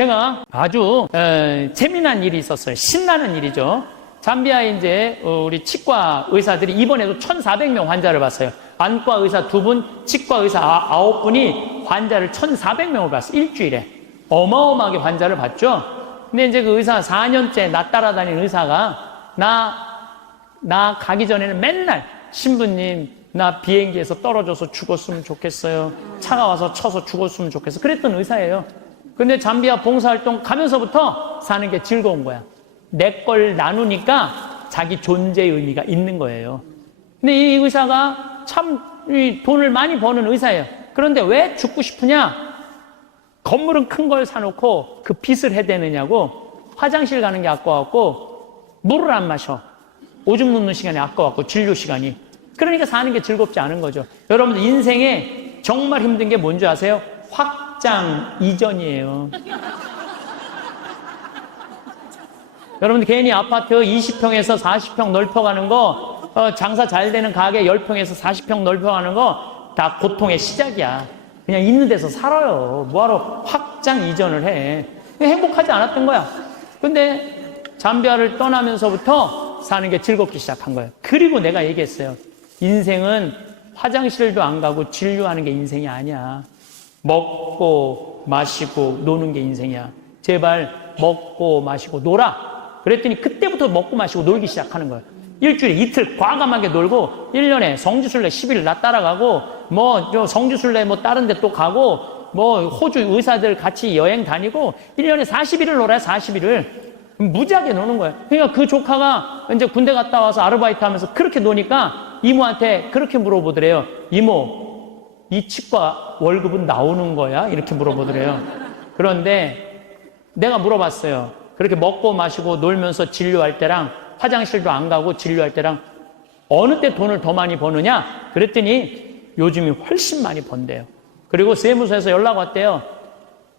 제가 아주 재미난 일이 있었어요. 신나는 일이죠. 잠비아에 이제 우리 치과 의사들이 이번에도 1,400명 환자를 봤어요. 안과 의사 2분, 치과 의사 9분이 환자를 1,400명을 봤어요. 일주일에. 어마어마하게 환자를 봤죠. 근데 이제 그 의사 4년째 나 따라다니는 의사가 나 가기 전에는 맨날 신부님 나 비행기에서 떨어져서 죽었으면 좋겠어요. 차가 와서 쳐서 죽었으면 좋겠어. 그랬던 의사예요. 근데 잠비아 봉사활동 가면서부터 사는 게 즐거운 거야. 내 걸 나누니까 자기 존재의 의미가 있는 거예요. 근데 이 의사가 참 돈을 많이 버는 의사예요. 그런데 왜 죽고 싶으냐? 건물은 큰 걸 사놓고 그 빚을 해대느냐고. 화장실 가는 게 아까웠고 물을 안 마셔. 오줌 누는 시간이 아까웠고 진료 시간이. 그러니까 사는 게 즐겁지 않은 거죠. 여러분들 인생에 정말 힘든 게 뭔지 아세요? 확장 이전이에요. 여러분들 괜히 아파트 20평에서 40평 넓혀가는 거, 장사 잘 되는 가게 10평에서 40평 넓혀가는 거 다 고통의 시작이야. 그냥 있는 데서 살아요. 뭐하러 확장 이전을 해. 행복하지 않았던 거야. 근데 잠비아를 떠나면서부터 사는 게 즐겁기 시작한 거예요. 그리고 내가 얘기했어요. 인생은 화장실도 안 가고 진료하는 게 인생이 아니야. 먹고 마시고 노는 게 인생이야. 제발 먹고 마시고 놀아. 그랬더니 그때부터 먹고 마시고 놀기 시작하는 거예요. 일주일에 이틀 과감하게 놀고 1년에 성지순례 10일 나 따라가고 성지순례 다른 데 또 가고 호주 의사들 같이 여행 다니고 1년에 40일을 놀아요. 40일을. 무지하게 노는 거예요. 그러니까 그 조카가 이제 군대 갔다 와서 아르바이트 하면서 그렇게 노니까 이모한테 그렇게 물어보더래요. 이모, 이 치과 월급은 나오는 거야? 이렇게 물어보더래요. 그런데 내가 물어봤어요. 그렇게 먹고 마시고 놀면서 진료할 때랑 화장실도 안 가고 진료할 때랑 어느 때 돈을 더 많이 버느냐? 그랬더니 요즘이 훨씬 많이 번대요. 그리고 세무서에서 연락 왔대요.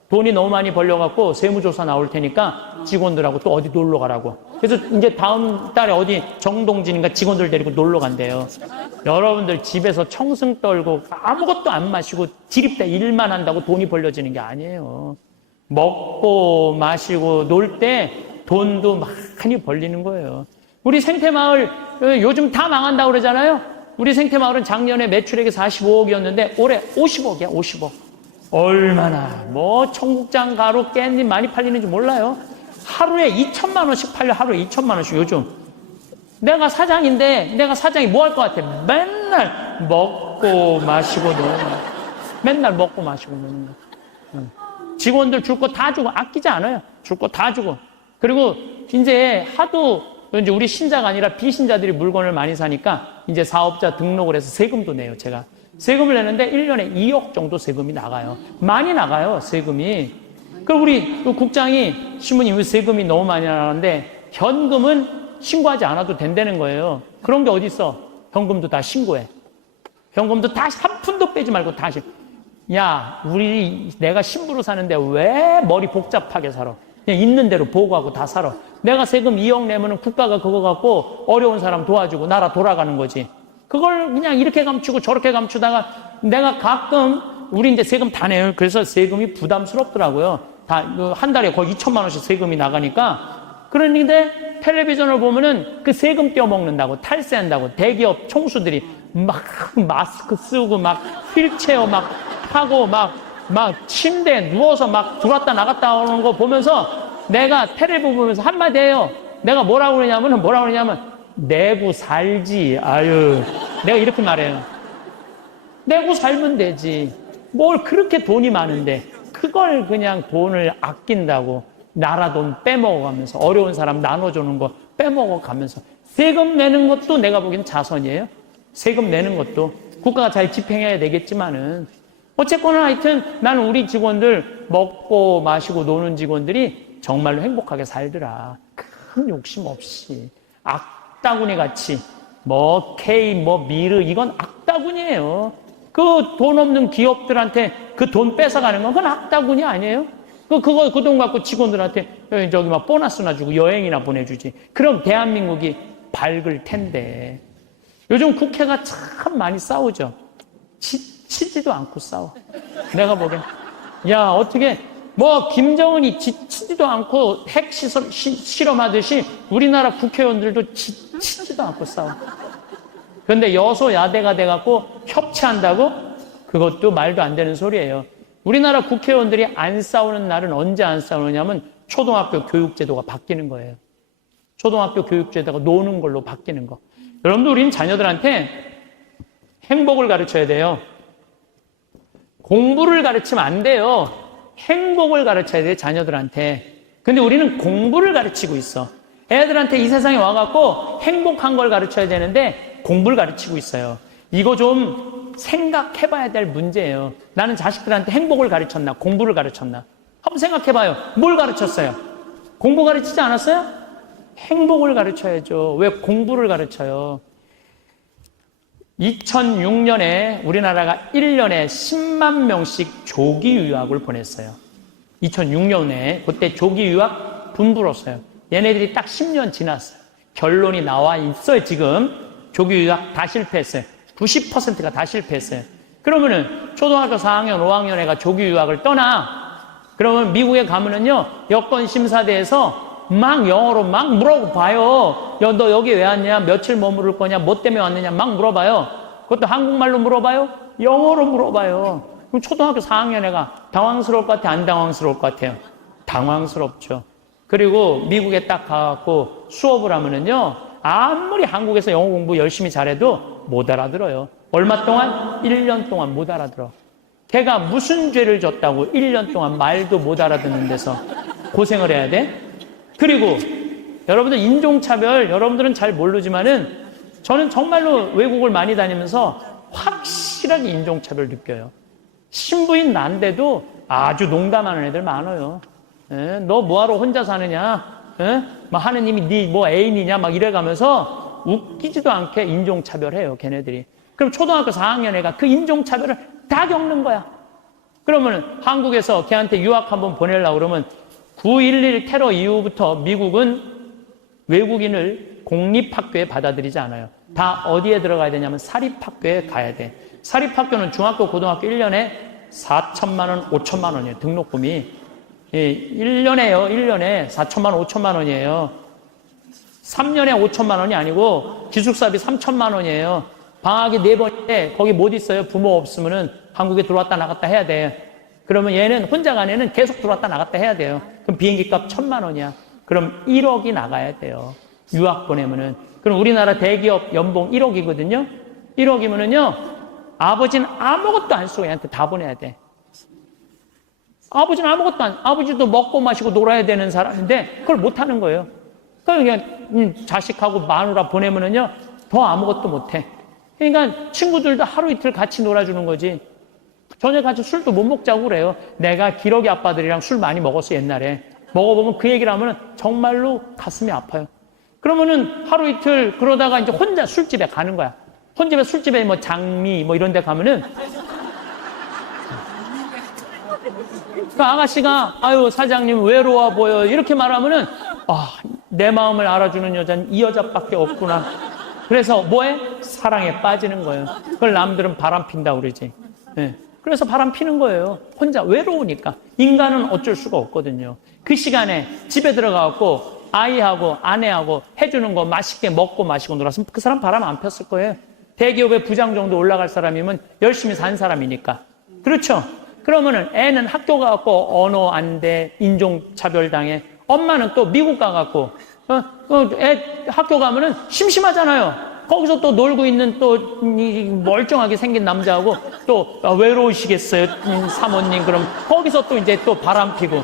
돈이 너무 많이 벌려갖고 세무조사 나올 테니까 직원들하고 또 어디 놀러 가라고. 그래서 이제 다음 달에 어디 정동진인가 직원들 데리고 놀러 간대요. 여러분들 집에서 청승 떨고 아무것도 안 마시고 지립대 일만 한다고 돈이 벌려지는 게 아니에요. 먹고 마시고 놀 때 돈도 많이 벌리는 거예요. 우리 생태마을 요즘 다 망한다고 그러잖아요. 우리 생태마을은 작년에 매출액이 45억이었는데 올해 50억이야. 50억. 얼마나 청국장 가루 깻잎 많이 팔리는지 몰라요. 하루에 2천만 원씩 팔려. 하루에 2천만 원씩 요즘. 내가 사장인데 내가 사장이 뭐 할 것 같아? 맨날 먹고 마시고 노는 거야. 맨날 먹고 마시고 노는 거야. 직원들 줄 거 다 주고 아끼지 않아요. 줄 거 다 주고. 그리고 이제 하도 이제 우리 신자가 아니라 비신자들이 물건을 많이 사니까 이제 사업자 등록을 해서 세금도 내요. 제가 세금을 내는데 1년에 2억 정도 세금이 나가요. 많이 나가요. 세금이. 그럼 우리 국장이 신부님 세금이 너무 많이 나가는데 현금은 신고하지 않아도 된다는 거예요. 그런 게 어디 있어? 현금도 다 신고해. 현금도 다 한 푼도 빼지 말고 다 신고. 야, 내가 신부로 사는데 왜 머리 복잡하게 살아? 그냥 있는 대로 보고하고 다 살아. 내가 세금 2억 내면은 국가가 그거 갖고 어려운 사람 도와주고 나라 돌아가는 거지. 그걸 그냥 이렇게 감추고 저렇게 감추다가 내가 가끔 우리 이제 세금 다 내요. 그래서 세금이 부담스럽더라고요. 다 한 달에 거의 2천만 원씩 세금이 나가니까. 그런데 텔레비전을 보면은 그 세금 떼어먹는다고 탈세한다고 대기업 총수들이 막 마스크 쓰고 막 휠체어 막 타고 막 침대에 누워서 막 들어왔다 나갔다 오는 거 보면서 내가 텔레비 보면서 한마디 해요. 내가 뭐라고 그러냐면 내고 살지. 아유, 내가 이렇게 말해요. 내고 살면 되지. 뭘 그렇게 돈이 많은데 그걸 그냥 돈을 아낀다고 나라 돈 빼먹어가면서 어려운 사람 나눠주는 거 빼먹어가면서 세금 내는 것도 내가 보기엔 자선이에요. 세금 내는 것도 국가가 잘 집행해야 되겠지만은 어쨌거나 하여튼 나는 우리 직원들 먹고 마시고 노는 직원들이 정말로 행복하게 살더라. 큰 욕심 없이. 악다구니 같이 K 미르 이건 악다구니예요. 그 돈 없는 기업들한테 그 돈 뺏어가는 건 그건 악다구니 아니에요? 그 돈 갖고 직원들한테 막 보너스나 주고 여행이나 보내주지. 그럼 대한민국이 밝을 텐데. 요즘 국회가 참 많이 싸우죠. 치지도 않고 싸워. 내가 보기엔. 야, 어떻게 뭐 김정은이 지치지도 않고 핵 실험하듯이 우리나라 국회의원들도 지치지도 않고 싸워. 그런데 여소야대가 돼갖고 협치한다고? 그것도 말도 안 되는 소리예요. 우리나라 국회의원들이 안 싸우는 날은 언제 안 싸우느냐면 초등학교 교육제도가 바뀌는 거예요. 초등학교 교육제도가 노는 걸로 바뀌는 거. 여러분들, 우리는 자녀들한테 행복을 가르쳐야 돼요. 공부를 가르치면 안 돼요. 행복을 가르쳐야 돼요, 자녀들한테. 근데 우리는 공부를 가르치고 있어. 애들한테 이 세상에 와갖고 행복한 걸 가르쳐야 되는데 공부를 가르치고 있어요. 이거 좀 생각해봐야 될 문제예요. 나는 자식들한테 행복을 가르쳤나, 공부를 가르쳤나? 한번 생각해봐요. 뭘 가르쳤어요? 공부 가르치지 않았어요? 행복을 가르쳐야죠. 왜 공부를 가르쳐요? 2006년에 우리나라가 1년에 10만 명씩 조기 유학을 보냈어요. 2006년에 그때 조기 유학 분불었어요. 얘네들이 딱 10년 지났어요. 결론이 나와 있어요. 지금 조기 유학 다 실패했어요. 90%가 다 실패했어요. 그러면은 초등학교 4학년, 5학년 애가 조기 유학을 떠나. 그러면 미국에 가면은요, 여권 심사대에서 막 영어로 막 물어봐요. 너 여기 왜 왔냐? 며칠 머무를 거냐? 뭐 때문에 왔느냐? 막 물어봐요. 그것도 한국말로 물어봐요? 영어로 물어봐요. 그럼 초등학교 4학년 애가 당황스러울 것 같아요? 안 당황스러울 것 같아요? 당황스럽죠. 그리고 미국에 딱 가갖고 수업을 하면은요, 아무리 한국에서 영어 공부 열심히 잘해도 못 알아들어요. 얼마 동안? 1년 동안 못 알아들어. 걔가 무슨 죄를 졌다고 1년 동안 말도 못 알아듣는 데서 고생을 해야 돼? 그리고 여러분들 인종차별, 여러분들은 잘 모르지만은 저는 정말로 외국을 많이 다니면서 확실하게 인종차별 느껴요. 신부인 난데도 아주 농담하는 애들 많아요. 너 뭐하러 혼자 사느냐? 막 하느님이 네 뭐 애인이냐? 막 이래가면서 웃기지도 않게 인종차별해요, 걔네들이. 그럼 초등학교 4학년 애가 그 인종차별을 다 겪는 거야. 그러면은 한국에서 걔한테 유학 한번 보내려고 그러면 9.11 테러 이후부터 미국은 외국인을 공립학교에 받아들이지 않아요. 다 어디에 들어가야 되냐면 사립학교에 가야 돼. 사립학교는 중학교, 고등학교 1년에 4천만 원, 5천만 원이에요. 등록금이. 1년에요. 1년에 4천만 원, 5천만 원이에요. 3년에 5천만 원이 아니고 기숙사비 3천만 원이에요. 방학이 4번인데 거기 못 있어요. 부모 없으면은 한국에 들어왔다 나갔다 해야 돼. 그러면 얘는 혼자 간 애는 계속 들어왔다 나갔다 해야 돼요. 그럼 비행기 값 1,000만 원이야. 그럼 1억이 나가야 돼요. 유학 보내면은. 그럼 우리나라 대기업 연봉 1억이거든요. 1억이면은요, 아버지는 아무것도 안 쓰고 얘한테 다 보내야 돼. 아버지는 아무것도 안, 아버지도 먹고 마시고 놀아야 되는 사람인데 그걸 못 하는 거예요. 그냥 자식하고 마누라 보내면은요, 더 아무것도 못 해. 그러니까 친구들도 하루 이틀 같이 놀아주는 거지. 저녁 같이 술도 못 먹자고 그래요. 내가 기러기 아빠들이랑 술 많이 먹었어, 옛날에. 먹어보면 그 얘기를 하면 정말로 가슴이 아파요. 그러면은 하루 이틀 그러다가 이제 혼자 술집에 가는 거야. 혼자 술집에 뭐 장미 뭐 이런 데 가면은 그 아가씨가 아유 사장님 외로워 보여 이렇게 말하면은 내 마음을 알아주는 여자는 이 여자밖에 없구나. 그래서 뭐해? 사랑에 빠지는 거예요. 그걸 남들은 바람 핀다고 그러지. 네. 그래서 바람 피는 거예요. 혼자 외로우니까. 인간은 어쩔 수가 없거든요. 그 시간에 집에 들어가갖고 아이하고 아내하고 해주는 거 맛있게 먹고 마시고 놀았으면 그 사람 바람 안 폈을 거예요. 대기업의 부장 정도 올라갈 사람이면 열심히 산 사람이니까. 그렇죠? 그러면은 애는 학교 가갖고 언어 안 돼, 인종차별당해. 엄마는 또 미국 가갖고 애 학교 가면은 심심하잖아요. 거기서 또 놀고 있는 또 멀쩡하게 생긴 남자하고 또 외로우시겠어요, 사모님. 그럼 거기서 또 이제 또 바람 피고.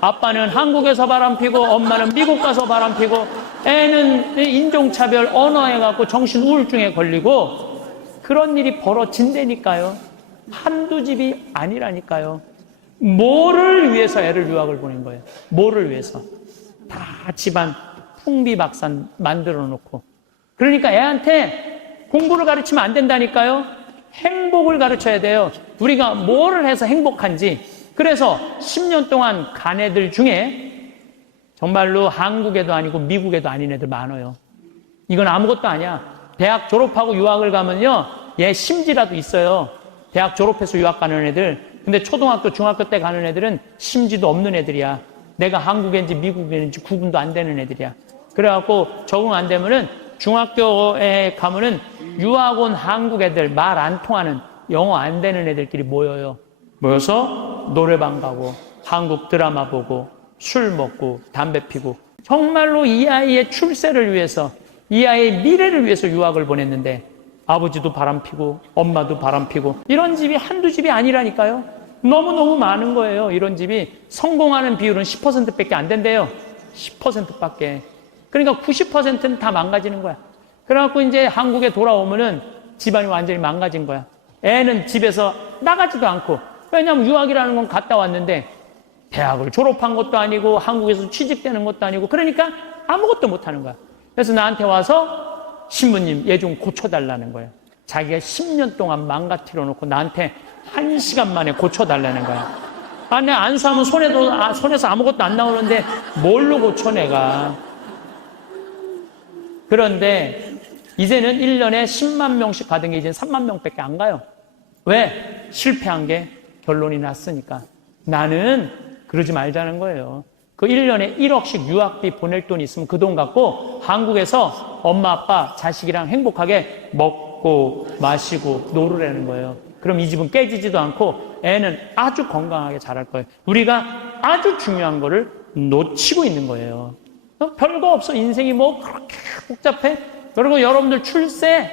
아빠는 한국에서 바람 피고 엄마는 미국 가서 바람 피고 애는 인종차별 언어에 갖고 정신 우울증에 걸리고 그런 일이 벌어진다니까요. 한두 집이 아니라니까요. 뭐를 위해서 애를 유학을 보낸 거예요? 뭐를 위해서? 다 집안 풍비박산 만들어 놓고. 그러니까 애한테 공부를 가르치면 안 된다니까요. 행복을 가르쳐야 돼요. 우리가 뭐를 해서 행복한지. 그래서 10년 동안 간 애들 중에 정말로 한국에도 아니고 미국에도 아닌 애들 많아요. 이건 아무것도 아니야. 대학 졸업하고 유학을 가면요, 얘 심지라도 있어요. 대학 졸업해서 유학 가는 애들 근데 초등학교, 중학교 때 가는 애들은 심지도 없는 애들이야. 내가 한국인지 미국인인지 구분도 안 되는 애들이야. 그래갖고 적응 안 되면은 중학교에 가면은 유학 온 한국 애들, 말 안 통하는, 영어 안 되는 애들끼리 모여요. 모여서 노래방 가고 한국 드라마 보고 술 먹고 담배 피고, 정말로 이 아이의 출세를 위해서, 이 아이의 미래를 위해서 유학을 보냈는데 아버지도 바람피고 엄마도 바람피고, 이런 집이 한두 집이 아니라니까요. 너무너무 많은 거예요. 이런 집이. 성공하는 비율은 10%밖에 안 된대요. 10%밖에. 그러니까 90%는 다 망가지는 거야. 그래갖고 이제 한국에 돌아오면은 집안이 완전히 망가진 거야. 애는 집에서 나가지도 않고. 왜냐하면 유학이라는 건 갔다 왔는데 대학을 졸업한 것도 아니고 한국에서 취직되는 것도 아니고, 그러니까 아무것도 못하는 거야. 그래서 나한테 와서 신부님, 얘 좀 고쳐달라는 거예요. 자기가 10년 동안 망가뜨려 놓고 나한테 1시간 만에 고쳐달라는 거야. 아, 내가 안수하면 손에서 아무것도 안 나오는데 뭘로 고쳐 내가. 그런데 이제는 1년에 10만 명씩 가던 게 이제는 3만 명밖에 안 가요. 왜? 실패한 게 결론이 났으니까. 나는 그러지 말자는 거예요. 그 1년에 1억씩 유학비 보낼 돈이 있으면 그 돈 갖고 한국에서 엄마, 아빠, 자식이랑 행복하게 먹고 마시고 놀으라는 거예요. 그럼 이 집은 깨지지도 않고 애는 아주 건강하게 자랄 거예요. 우리가 아주 중요한 거를 놓치고 있는 거예요. 별거 없어. 인생이 뭐 그렇게 복잡해? 그리고 여러분들 출세,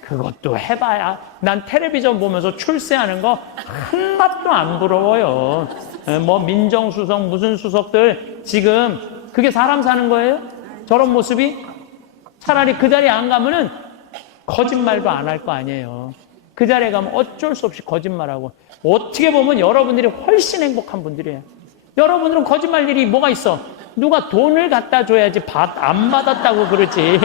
그것도 해봐야. 난 텔레비전 보면서 출세하는 거 한맛도 안 부러워요. 뭐 민정수석 무슨 수석들 지금 그게 사람 사는 거예요? 저런 모습이? 차라리 그 자리에 안 가면은 거짓말도 안 할 거 아니에요. 그 자리에 가면 어쩔 수 없이 거짓말하고. 어떻게 보면 여러분들이 훨씬 행복한 분들이에요. 여러분들은 거짓말 일이 뭐가 있어? 누가 돈을 갖다 줘야지 안 받았다고 그러지.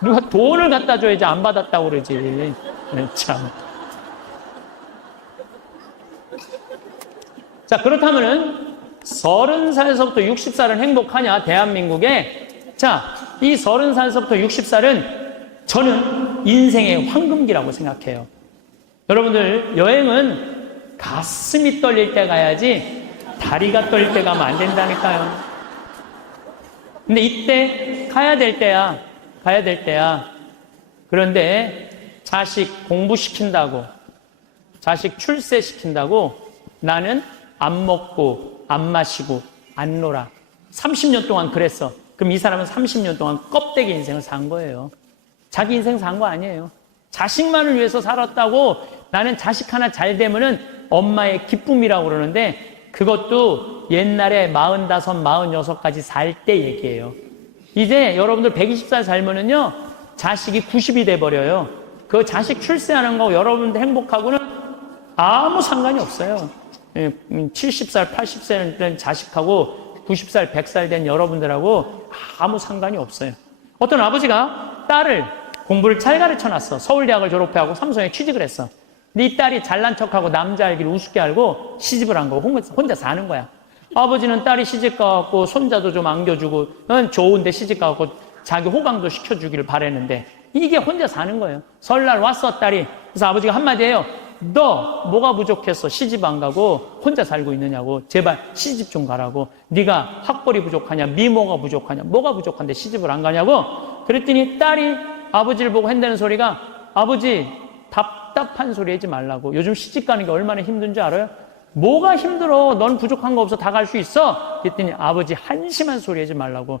누가 돈을 갖다 줘야지 안 받았다고 그러지. 네, 참. 자, 그렇다면은 30살에서부터 60살은 행복하냐, 대한민국에? 자, 이 30살에서부터 60살은 저는 인생의 황금기라고 생각해요. 여러분들, 여행은 가슴이 떨릴 때 가야지 다리가 떨릴 때 가면 안 된다니까요. 근데 이때 가야 될 때야. 가야 될 때야. 그런데 자식 공부시킨다고, 자식 출세시킨다고 나는 안 먹고 안 마시고 안 놀아. 30년 동안 그랬어. 그럼 이 사람은 30년 동안 껍데기 인생을 산 거예요. 자기 인생 산 거 아니에요. 자식만을 위해서 살았다고. 나는 자식 하나 잘 되면은 엄마의 기쁨이라고 그러는데, 그것도 옛날에 45, 46까지 살 때 얘기예요. 이제 여러분들 120살 살면은요, 자식이 90이 돼버려요. 그 자식 출세하는 거 여러분들 행복하고는 아무 상관이 없어요. 70살, 80살 된 자식하고 90살, 100살 된 여러분들하고 아무 상관이 없어요. 어떤 아버지가 딸을 공부를 잘 가르쳐놨어. 서울대학을 졸업하고 삼성에 취직을 했어. 근데 이 딸이 잘난 척하고 남자 알기를 우습게 알고 시집을 한 거고 혼자 사는 거야. 아버지는 딸이 시집 가갖고 손자도 좀 안겨주고 좋은데 시집 가갖고 자기 호강도 시켜주기를 바랬는데 이게 혼자 사는 거예요. 설날 왔어, 딸이. 그래서 아버지가 한마디 해요. 너 뭐가 부족했어? 시집 안 가고 혼자 살고 있느냐고. 제발 시집 좀 가라고. 네가 학벌이 부족하냐, 미모가 부족하냐, 뭐가 부족한데 시집을 안 가냐고. 그랬더니 딸이 아버지를 보고 한다는 소리가, 아버지 답답한 소리 하지 말라고. 요즘 시집 가는 게 얼마나 힘든 줄 알아요? 뭐가 힘들어? 넌 부족한 거 없어. 다 갈 수 있어. 그랬더니 아버지 한심한 소리 하지 말라고.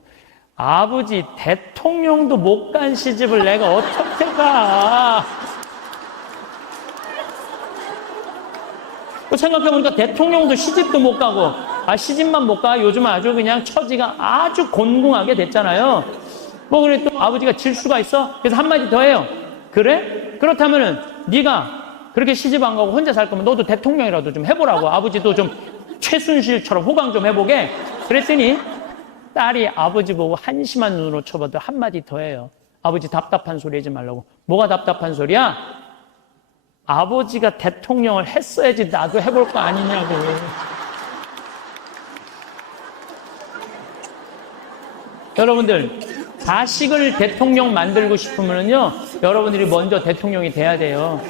아버지 대통령도 못 간 시집을 내가 어떻게 가? 생각해보니까 대통령도 시집도 못 가고, 시집만 못 가. 요즘 아주 그냥 처지가 아주 곤궁하게 됐잖아요. 뭐 그래 또 아버지가 질 수가 있어? 그래서 한마디 더 해요. 그래? 그렇다면은 네가 그렇게 시집 안 가고 혼자 살 거면 너도 대통령이라도 좀 해보라고. 아버지도 좀 최순실처럼 호강 좀 해보게. 그랬더니 딸이 아버지 보고 한심한 눈으로 쳐봐도 한마디 더 해요. 아버지 답답한 소리 하지 말라고. 뭐가 답답한 소리야? 아버지가 대통령을 했어야지 나도 해볼 거 아니냐고. 여러분들, 자식을 대통령 만들고 싶으면요, 여러분들이 먼저 대통령이 돼야 돼요.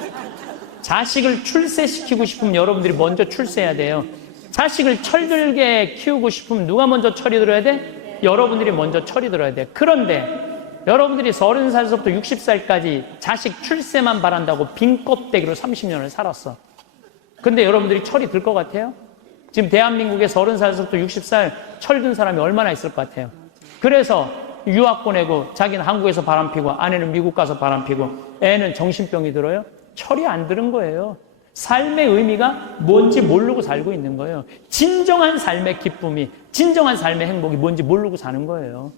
자식을 출세시키고 싶으면 여러분들이 먼저 출세해야 돼요. 자식을 철들게 키우고 싶으면 누가 먼저 철이 들어야 돼? 여러분들이 먼저 철이 들어야 돼. 그런데 여러분들이 30살부터 60살까지 자식 출세만 바란다고 빈 껍데기로 30년을 살았어. 근데 여러분들이 철이 들 것 같아요? 지금 대한민국에 30살부터 60살 철든 사람이 얼마나 있을 것 같아요? 그래서 유학 보내고 자기는 한국에서 바람피고 아내는 미국 가서 바람피고 애는 정신병이 들어요? 철이 안 드는 거예요. 삶의 의미가 뭔지 모르고 살고 있는 거예요. 진정한 삶의 기쁨이, 진정한 삶의 행복이 뭔지 모르고 사는 거예요.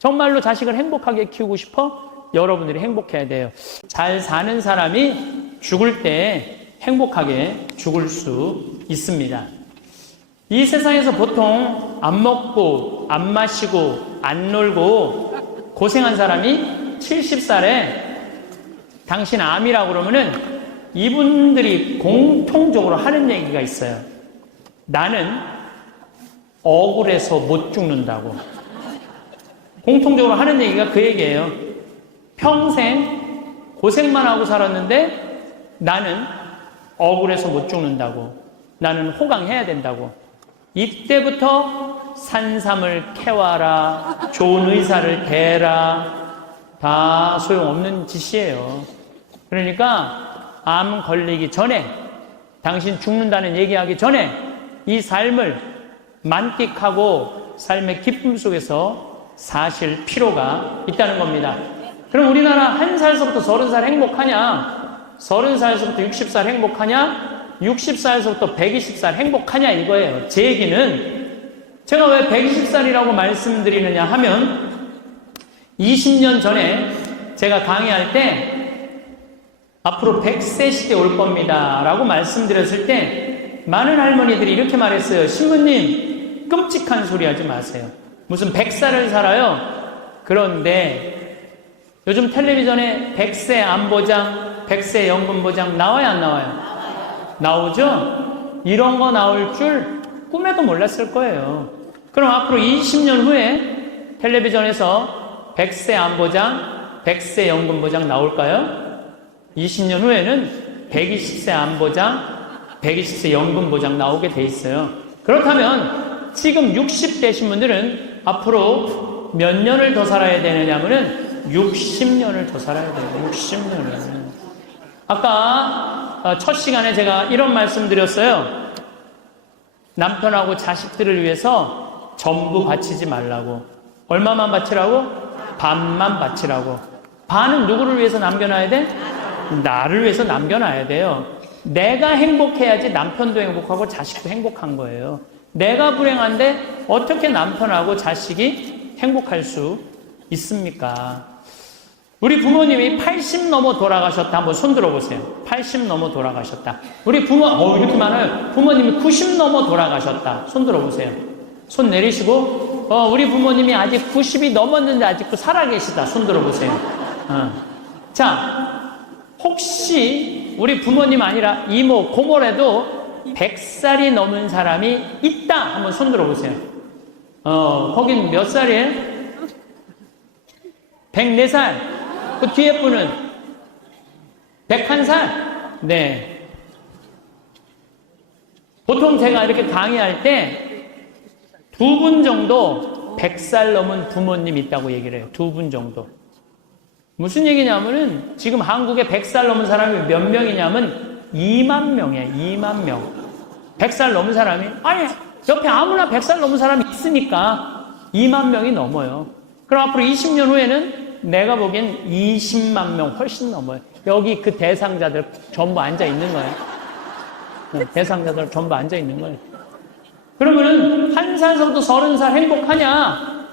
정말로 자식을 행복하게 키우고 싶어? 여러분들이 행복해야 돼요. 잘 사는 사람이 죽을 때 행복하게 죽을 수 있습니다. 이 세상에서 보통 안 먹고, 안 마시고, 안 놀고 고생한 사람이 70살에 당신 암이라고 그러면은 이분들이 공통적으로 하는 얘기가 있어요. 나는 억울해서 못 죽는다고. 공통적으로 하는 얘기가 그 얘기예요. 평생 고생만 하고 살았는데 나는 억울해서 못 죽는다고. 나는 호강해야 된다고. 이때부터 산삼을 캐와라, 좋은 의사를 대라, 다 소용없는 짓이에요. 그러니까 암 걸리기 전에, 당신 죽는다는 얘기하기 전에 이 삶을 만끽하고 삶의 기쁨 속에서 사실 필요가 있다는 겁니다. 그럼 우리나라 1살서부터 30살 행복하냐? 30살서부터 60살 행복하냐? 60살에서부터 120살 행복하냐 이거예요. 제 얘기는 제가 왜 120살이라고 말씀드리느냐 하면 20년 전에 제가 강의할 때 앞으로 100세 시대 올 겁니다 라고 말씀드렸을 때 많은 할머니들이 이렇게 말했어요. 신부님 끔찍한 소리 하지 마세요. 무슨 100살을 살아요? 그런데 요즘 텔레비전에 100세 암보장, 100세 연금보장 나와요 안 나와요? 나오죠? 이런 거 나올 줄 꿈에도 몰랐을 거예요. 그럼 앞으로 20년 후에 텔레비전에서 100세 암보장, 100세 연금보장 나올까요? 20년 후에는 120세 암보장, 120세 연금보장 나오게 돼 있어요. 그렇다면 지금 60 되신 분들은 앞으로 몇 년을 더 살아야 되느냐면은 60년을 더 살아야 돼요. 60년을. 아까 첫 시간에 제가 이런 말씀 드렸어요. 남편하고 자식들을 위해서 전부 바치지 말라고. 얼마만 바치라고? 반만 바치라고. 반은 누구를 위해서 남겨놔야 돼? 나를 위해서 남겨놔야 돼요. 내가 행복해야지 남편도 행복하고 자식도 행복한 거예요. 내가 불행한데 어떻게 남편하고 자식이 행복할 수 있습니까? 우리 부모님이 80 넘어 돌아가셨다. 한번 손 들어보세요. 80 넘어 돌아가셨다. 우리 부모, 이렇게 많아요. 부모님이 90 넘어 돌아가셨다. 손 들어보세요. 손 내리시고, 우리 부모님이 아직 90이 넘었는데 아직도 살아계시다. 손 들어보세요. 자, 혹시 우리 부모님 아니라 이모, 고모라도 100살이 넘은 사람이 있다. 한번 손 들어보세요. 거긴 몇 살이에요? 104살. 그 뒤에 분은 101살? 네. 보통 제가 이렇게 강의할 때 두 분 정도 100살 넘은 부모님 있다고 얘기를 해요. 두 분 정도. 무슨 얘기냐면은 지금 한국에 100살 넘은 사람이 몇 명이냐면 2만 명이에요. 2만 명. 100살 넘은 사람이 아니 옆에 아무나 100살 넘은 사람이 있으니까 2만 명이 넘어요. 그럼 앞으로 20년 후에는 내가 보기엔 20만 명 훨씬 넘어요. 여기 그 대상자들 전부 앉아 있는 거예요. 대상자들 전부 앉아 있는 거예요. 그러면은 1살서부터 30살 행복하냐?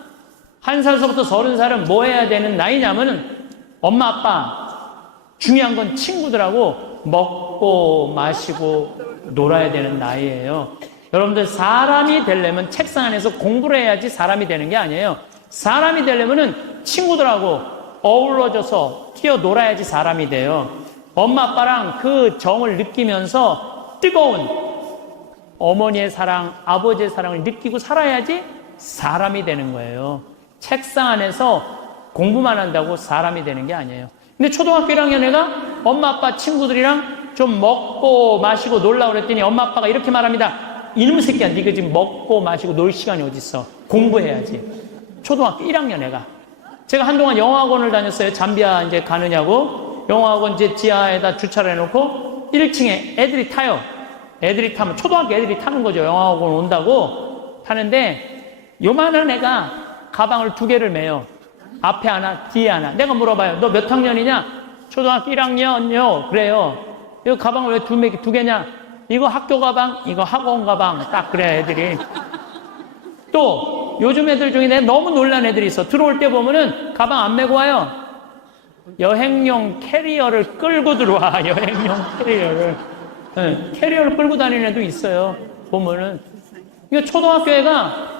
1살서부터 30살은 뭐 해야 되는 나이냐면은 엄마 아빠 중요한 건 친구들하고 먹고 마시고 놀아야 되는 나이예요. 여러분들 사람이 되려면 책상 안에서 공부를 해야지 사람이 되는 게 아니에요. 사람이 되려면은 친구들하고 어우러져서 뛰어놀아야지 사람이 돼요. 엄마 아빠랑 그 정을 느끼면서 뜨거운 어머니의 사랑, 아버지의 사랑을 느끼고 살아야지 사람이 되는 거예요. 책상 안에서 공부만 한다고 사람이 되는 게 아니에요. 근데 초등학교 1학년 애가 엄마 아빠 친구들이랑 좀 먹고 마시고 놀라고 그랬더니 엄마 아빠가 이렇게 말합니다. 이놈 새끼야, 네가 지금 먹고 마시고 놀 시간이 어딨어. 공부해야지. 초등학교 1학년 애가. 제가 한동안 영어학원을 다녔어요. 잠비아 이제 가느냐고. 영어학원 이제 지하에다 주차를 해놓고 1층에 애들이 타요. 애들이 타면 초등학교 애들이 타는 거죠. 영어학원 온다고 타는데 요만한 애가 가방을 2개를 매요. 앞에 하나, 뒤에 하나. 내가 물어봐요. 너 몇 학년이냐? 초등학교 1학년요. 그래요. 이거 가방을 왜 2개냐? 이거 학교 가방, 이거 학원 가방. 딱 그래, 애들이. 또 요즘 애들 중에 내가 너무 놀란 애들이 있어. 들어올 때 보면은 가방 안 메고 와요. 여행용 캐리어를 끌고 들어와. 여행용 캐리어를. 네, 캐리어를 끌고 다니는 애도 있어요. 보면은. 이거 초등학교 애가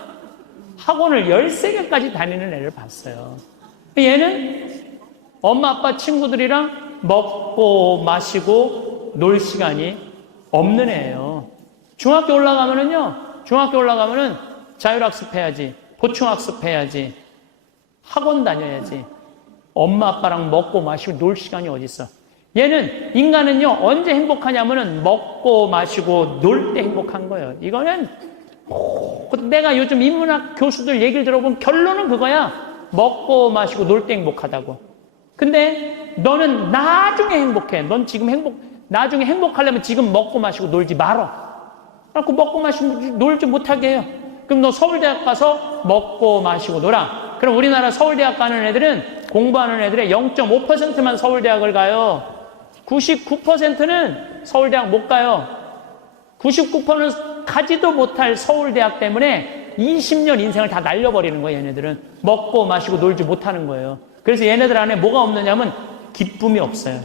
학원을 13개까지 다니는 애를 봤어요. 얘는 엄마 아빠 친구들이랑 먹고 마시고 놀 시간이 없는 애예요. 중학교 올라가면은 자율학습 해야지, 보충학습 해야지, 학원 다녀야지. 엄마 아빠랑 먹고 마시고 놀 시간이 어딨어. 얘는, 인간은요, 언제 행복하냐면은 먹고 마시고 놀 때 행복한 거예요. 이거는 내가 요즘 인문학 교수들 얘기를 들어보면 결론은 그거야. 먹고 마시고 놀 때 행복하다고. 근데 너는 나중에 행복해. 넌 지금 나중에 행복하려면 지금 먹고 마시고 놀지 말어. 그래갖고 먹고 마시고 놀지 못하게 해요. 그럼 너 서울대학 가서 먹고 마시고 놀아. 그럼 우리나라 서울대학 가는 애들은, 공부하는 애들의 0.5%만 서울대학을 가요. 99%는 서울대학 못 가요. 99%는 가지도 못할 서울대학 때문에 20년 인생을 다 날려버리는 거예요. 얘네들은 먹고 마시고 놀지 못하는 거예요. 그래서 얘네들 안에 뭐가 없느냐면 기쁨이 없어요.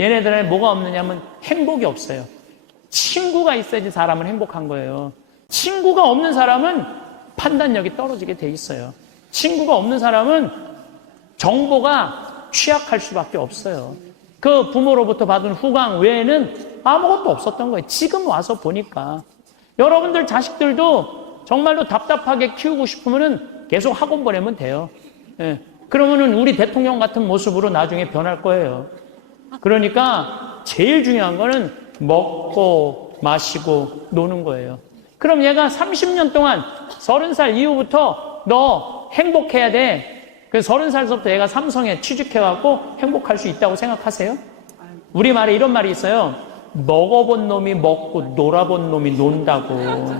얘네들 안에 뭐가 없느냐면 행복이 없어요. 친구가 있어야지 사람은 행복한 거예요. 친구가 없는 사람은 판단력이 떨어지게 돼 있어요. 친구가 없는 사람은 정보가 취약할 수밖에 없어요. 그 부모로부터 받은 후광 외에는 아무것도 없었던 거예요. 지금 와서 보니까. 여러분들 자식들도 정말로 답답하게 키우고 싶으면은 계속 학원 보내면 돼요. 예. 그러면은 우리 대통령 같은 모습으로 나중에 변할 거예요. 그러니까 제일 중요한 거는 먹고 마시고 노는 거예요. 그럼 얘가 30년 동안 30살 이후부터 너 행복해야 돼. 그 30살부터 얘가 삼성에 취직해갖고 행복할 수 있다고 생각하세요? 우리말에 이런 말이 있어요. 먹어본 놈이 먹고 놀아본 놈이 논다고.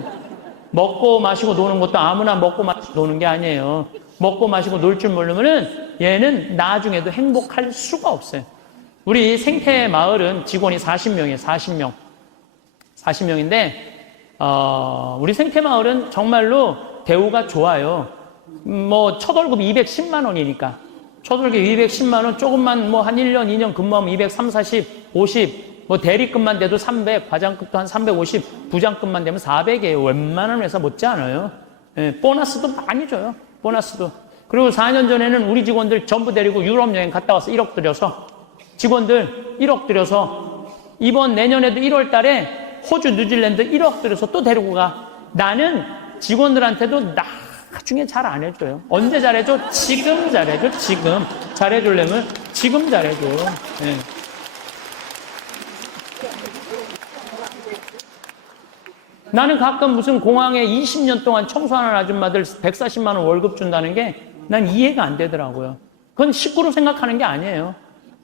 먹고 마시고 노는 것도 아무나 먹고 마시고 노는 게 아니에요. 먹고 마시고 놀 줄 모르면은 얘는 나중에도 행복할 수가 없어요. 우리 생태 마을은 직원이 40명이에요. 40명. 40명인데 우리 생태 마을은 정말로 대우가 좋아요. 뭐 첫 월급이 210만 원이니까. 첫 월급 210만 원, 조금만 뭐 한 1년, 2년 근무하면 230, 40, 50, 뭐 대리급만 돼도 300, 과장급도 한 350, 부장급만 되면 400이에요. 웬만한 회사 못지 않아요. 예, 보너스도 많이 줘요. 보너스도. 그리고 4년 전에는 우리 직원들 전부 데리고 유럽 여행 갔다 와서 1억 들여서, 직원들 1억 들여서, 이번 내년에도 1월 달에 호주, 뉴질랜드 1억 들여서 또 데리고 가. 나는 직원들한테도 나중에 잘 안 해줘요. 언제 잘해줘? 지금 잘해줘. 지금. 잘해주려면 지금 잘해줘. 예. 나는 가끔 무슨 공항에 20년 동안 청소하는 아줌마들 140만 원 월급 준다는 게 난 이해가 안 되더라고요. 그건 식구로 생각하는 게 아니에요.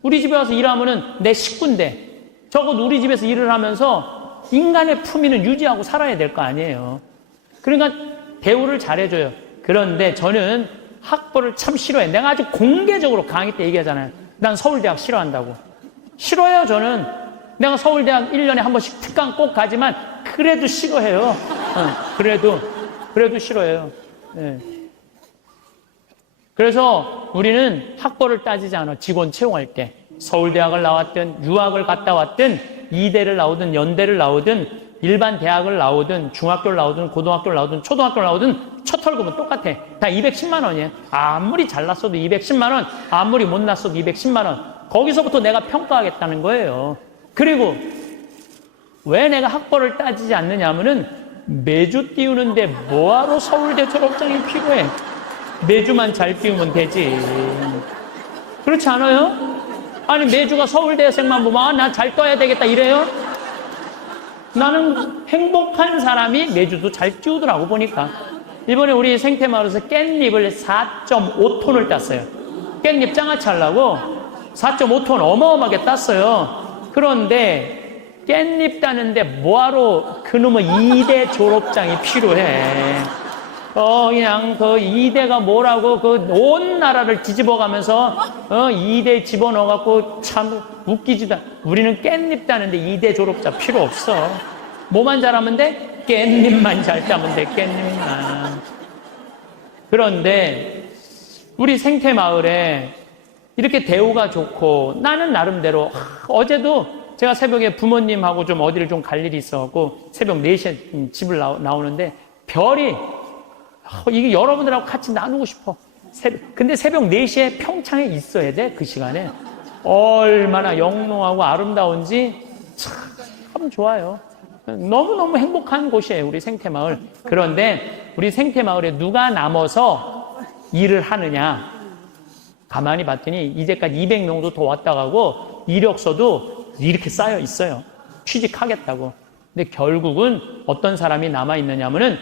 우리 집에 와서 일하면은 내 식구인데 적어도 우리 집에서 일을 하면서 인간의 품위는 유지하고 살아야 될 거 아니에요. 그러니까 대우를 잘해줘요. 그런데 저는 학벌을 참 싫어해요. 내가 아주 공개적으로 강의 때 얘기하잖아요. 난 서울대학 싫어한다고. 싫어요, 저는. 내가 서울대학 1년에 한 번씩 특강 꼭 가지만 그래도 싫어해요. 그래도 싫어해요. 네. 그래서 우리는 학벌을 따지지 않아. 직원 채용할 때. 서울대학을 나왔든 유학을 갔다 왔든 이대를 나오든 연대를 나오든 일반 대학을 나오든 중학교를 나오든 고등학교를 나오든 초등학교를 나오든 첫 월급은 똑같아. 다 210만 원이에요. 아무리 잘났어도 210만 원, 아무리 못났어도 210만 원. 거기서부터 내가 평가하겠다는 거예요. 그리고 왜 내가 학벌을 따지지 않느냐 하면은 매주 띄우는데 뭐하러 서울대 졸업장이 필요해. 매주만 잘 띄우면 되지. 그렇지 않아요? 아니, 매주가 서울대생만 보면, 나 잘 떠야 되겠다, 이래요? 나는 행복한 사람이 매주도 잘 띄우더라고, 보니까. 이번에 우리 생태마을에서 깻잎을 4.5톤을 땄어요. 깻잎 장아찌 하려고 4.5톤 어마어마하게 땄어요. 그런데 깻잎 따는데 뭐하러 그놈의 2대 졸업장이 필요해. 그냥 그 2대가 뭐라고 그 온 나라를 뒤집어 가면서 2대 집어넣어갖고 참 웃기지도 않아. 우리는 깻잎 따는데 2대 졸업자 필요 없어. 뭐만 잘하면 돼? 깻잎만 잘 따면 돼, 깻잎만. 그런데 우리 생태마을에 이렇게 대우가 좋고 나는 나름대로 어제도 제가 새벽에 부모님하고 좀 어디를 좀 갈 일이 있어갖고 새벽 4시에 집을 나오는데 별이 이게 여러분들하고 같이 나누고 싶어. 근데 새벽 4시에 평창에 있어야 돼, 그 시간에. 얼마나 영롱하고 아름다운지 참 좋아요. 너무너무 행복한 곳이에요, 우리 생태마을. 그런데 우리 생태마을에 누가 남아서 일을 하느냐. 가만히 봤더니 이제까지 200명도 더 왔다 가고 이력서도 이렇게 쌓여 있어요. 취직하겠다고. 근데 결국은 어떤 사람이 남아있느냐 하면은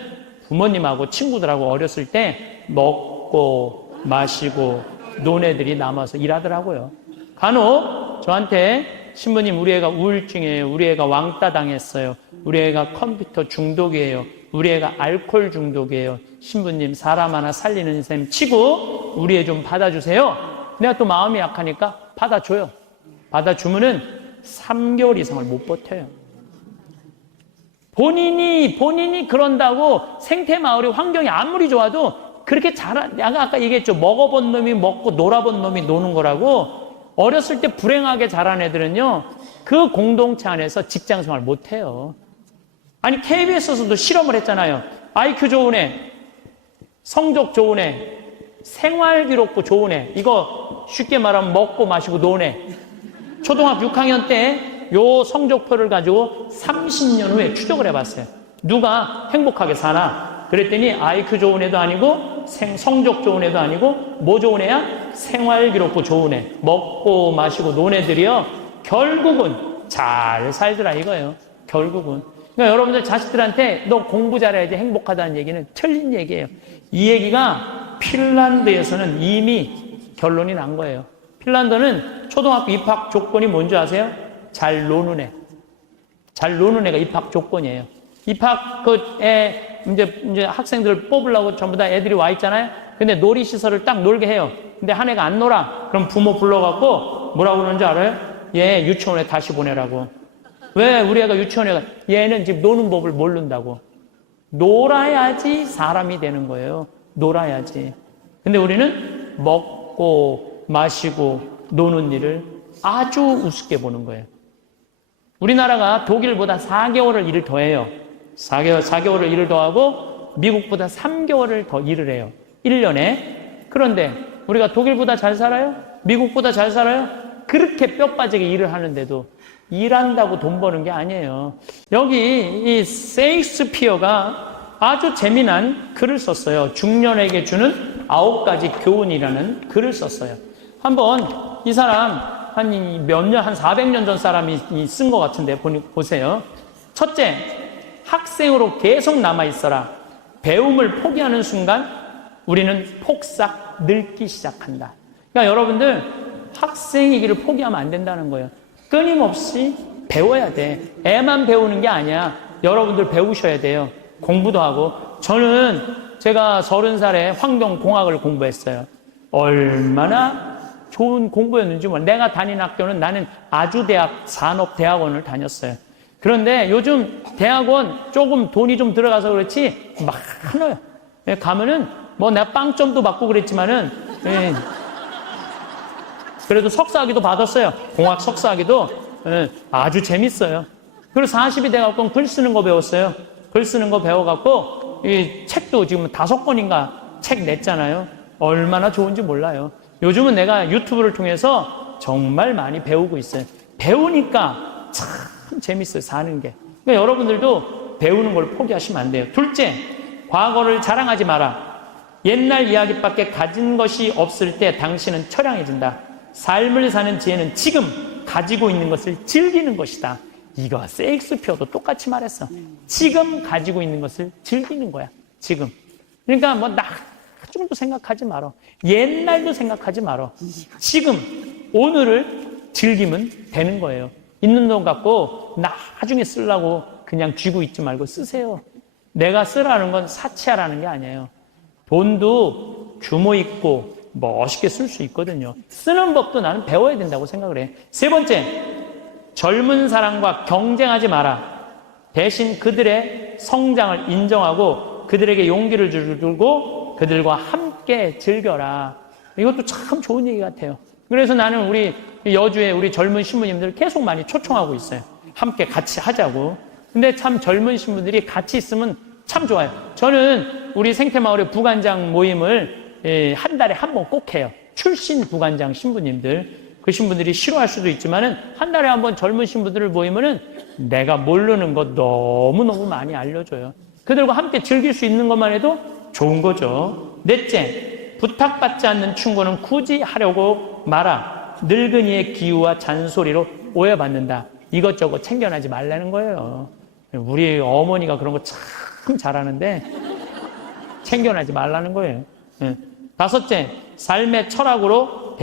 부모님하고 친구들하고 어렸을 때 먹고 마시고 논 애들이 남아서 일하더라고요. 간혹 저한테 신부님 우리 애가 우울증이에요. 우리 애가 왕따 당했어요. 우리 애가 컴퓨터 중독이에요. 우리 애가 알코올 중독이에요. 신부님 사람 하나 살리는 셈 치고 우리 애 좀 받아주세요. 내가 또 마음이 약하니까 받아줘요. 받아주면은 3개월 이상을 못 버텨요. 본인이 그런다고 생태마을의 환경이 아무리 좋아도 그렇게 내가 아까 얘기했죠. 먹어본 놈이 먹고 놀아본 놈이 노는 거라고. 어렸을 때 불행하게 자란 애들은요, 그 공동체 안에서 직장 생활 못 해요. 아니, KBS에서도 실험을 했잖아요. IQ 좋은 애, 성적 좋은 애, 생활기록부 좋은 애, 이거 쉽게 말하면 먹고 마시고 노는 애. 초등학교 6학년 때 요 성적표를 가지고 30년 후에 추적을 해봤어요. 누가 행복하게 사나? 그랬더니 IQ 좋은 애도 아니고 성적 좋은 애도 아니고 뭐 좋은 애야? 생활기록부 좋은 애. 먹고 마시고 노는 애들이요. 결국은 잘 살더라 이거예요. 결국은. 그러니까 여러분들 자식들한테 너 공부 잘해야지 행복하다는 얘기는 틀린 얘기예요. 이 얘기가 핀란드에서는 이미 결론이 난 거예요. 핀란드는 초등학교 입학 조건이 뭔지 아세요? 잘 노는 애. 잘 노는 애가 입학 조건이에요. 입학, 이제 학생들 뽑으려고 전부 다 애들이 와 있잖아요? 근데 놀이시설을 딱 놀게 해요. 근데 한 애가 안 놀아. 그럼 부모 불러갖고 뭐라고 그러는지 알아요? 얘 유치원에 다시 보내라고. 왜 우리 애가 유치원에 가? 얘는 지금 노는 법을 모른다고. 놀아야지 사람이 되는 거예요. 놀아야지. 근데 우리는 먹고 마시고 노는 일을 아주 우습게 보는 거예요. 우리나라가 독일보다 4개월을 일을 더 해요. 4개월을 일을 더 하고 미국보다 3개월을 더 일을 해요. 1년에. 그런데 우리가 독일보다 잘 살아요? 미국보다 잘 살아요? 그렇게 뼈 빠지게 일을 하는데도 일한다고 돈 버는 게 아니에요. 여기 이 세익스피어가 아주 재미난 글을 썼어요. 중년에게 주는 9가지 교훈이라는 글을 썼어요. 한번 이 사람 한 몇 년, 한 400년 전 사람이 쓴 것 같은데 보세요. 첫째, 학생으로 계속 남아있어라. 배움을 포기하는 순간 우리는 폭삭 늙기 시작한다. 그러니까 여러분들 학생이기를 포기하면 안 된다는 거예요. 끊임없이 배워야 돼. 애만 배우는 게 아니야. 여러분들 배우셔야 돼요. 공부도 하고. 저는 제가 30살에 환경공학을 공부했어요. 얼마나 좋은 공부였는지 몰라. 내가 다닌 학교는 나는 아주대학 산업대학원을 다녔어요. 그런데 요즘 대학원 조금 돈이 좀 들어가서 그렇지 많아요. 가면은 뭐 내가 빵점도 받고 그랬지만은 그래도 석사학위도 받았어요. 공학 석사학위도 아주 재밌어요. 그리고 40이 돼갖고 글 쓰는 거 배웠어요. 글 쓰는 거 배워갖고 이 책도 지금 5권인가 책 냈잖아요. 얼마나 좋은지 몰라요. 요즘은 내가 유튜브를 통해서 정말 많이 배우고 있어요. 배우니까 참 재밌어요, 사는 게. 그러니까 여러분들도 배우는 걸 포기하시면 안 돼요. 둘째, 과거를 자랑하지 마라. 옛날 이야기밖에 가진 것이 없을 때 당신은 처량해진다. 삶을 사는 지혜는 지금 가지고 있는 것을 즐기는 것이다. 이거 세익스피어도 똑같이 말했어. 지금 가지고 있는 것을 즐기는 거야. 지금. 그러니까 뭐 나중도 생각하지 말어. 옛날도 생각하지 말어. 지금 오늘을 즐기면 되는 거예요. 있는 돈 갖고 나중에 쓰려고 그냥 쥐고 있지 말고 쓰세요. 내가 쓰라는 건 사치하라는 게 아니에요. 돈도 규모 있고 멋있게 쓸 수 있거든요. 쓰는 법도 나는 배워야 된다고 생각을 해. 세 번째, 젊은 사람과 경쟁하지 마라. 대신 그들의 성장을 인정하고 그들에게 용기를 주고 그들과 함께 즐겨라. 이것도 참 좋은 얘기 같아요. 그래서 나는 우리 여주에 우리 젊은 신부님들 계속 많이 초청하고 있어요. 함께 같이 하자고. 근데 참 젊은 신부들이 같이 있으면 참 좋아요. 저는 우리 생태마을의 부관장 모임을 한 달에 한 번 꼭 해요. 출신 부관장 신부님들. 그 신부들이 싫어할 수도 있지만은 한 달에 한 번 젊은 신부들을 모이면은 내가 모르는 거 너무너무 많이 알려줘요. 그들과 함께 즐길 수 있는 것만 해도 좋은 거죠. 넷째, 부탁받지 않는 충고는 굳이 하려고 마라. 늙은이의 기우와 잔소리로 오해받는다. 이것저것 챙겨나지 말라는 거예요. 우리 어머니가 그런 거 참 잘하는데 챙겨나지 말라는 거예요. 다섯째, 삶의 철학으로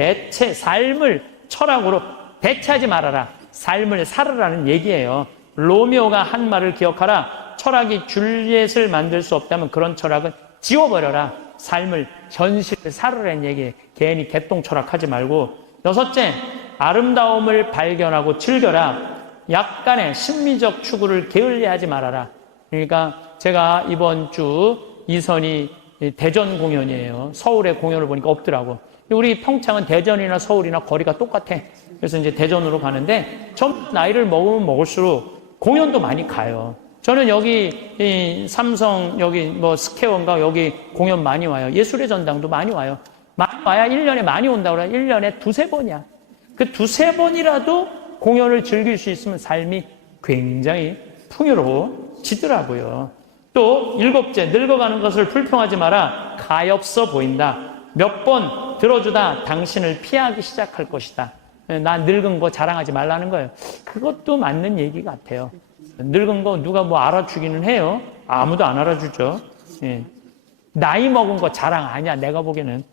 삶을 철학으로 대체하지 말아라. 삶을 살으라는 얘기예요. 로미오가 한 말을 기억하라. 철학이 줄리엣을 만들 수 없다면 그런 철학은 지워버려라. 삶을, 현실을 살으라는 얘기예요. 괜히 개똥 철학하지 말고. 여섯째, 아름다움을 발견하고 즐겨라. 약간의 심리적 추구를 게을리하지 말아라. 그러니까 제가 이번 주 이선이 대전 공연이에요. 서울에 공연을 보니까 없더라고. 우리 평창은 대전이나 서울이나 거리가 똑같아. 그래서 이제 대전으로 가는데 나이를 먹으면 먹을수록 공연도 많이 가요. 저는 여기 삼성 여기 뭐 스퀘어인가 여기 공연 많이 와요. 예술의 전당도 많이 와요. 많이 와야 1년에 많이 온다고 그래. 1년에 두세 번이야. 그 두세 번이라도 공연을 즐길 수 있으면 삶이 굉장히 풍요로워지더라고요. 또 일곱째, 늙어가는 것을 불평하지 마라. 가엾어 보인다. 몇 번 들어주다 당신을 피하기 시작할 것이다. 나 늙은 거 자랑하지 말라는 거예요. 그것도 맞는 얘기 같아요. 늙은 거 누가 뭐 알아주기는 해요. 아무도 안 알아주죠. 나이 먹은 거 자랑 아니야, 내가 보기에는.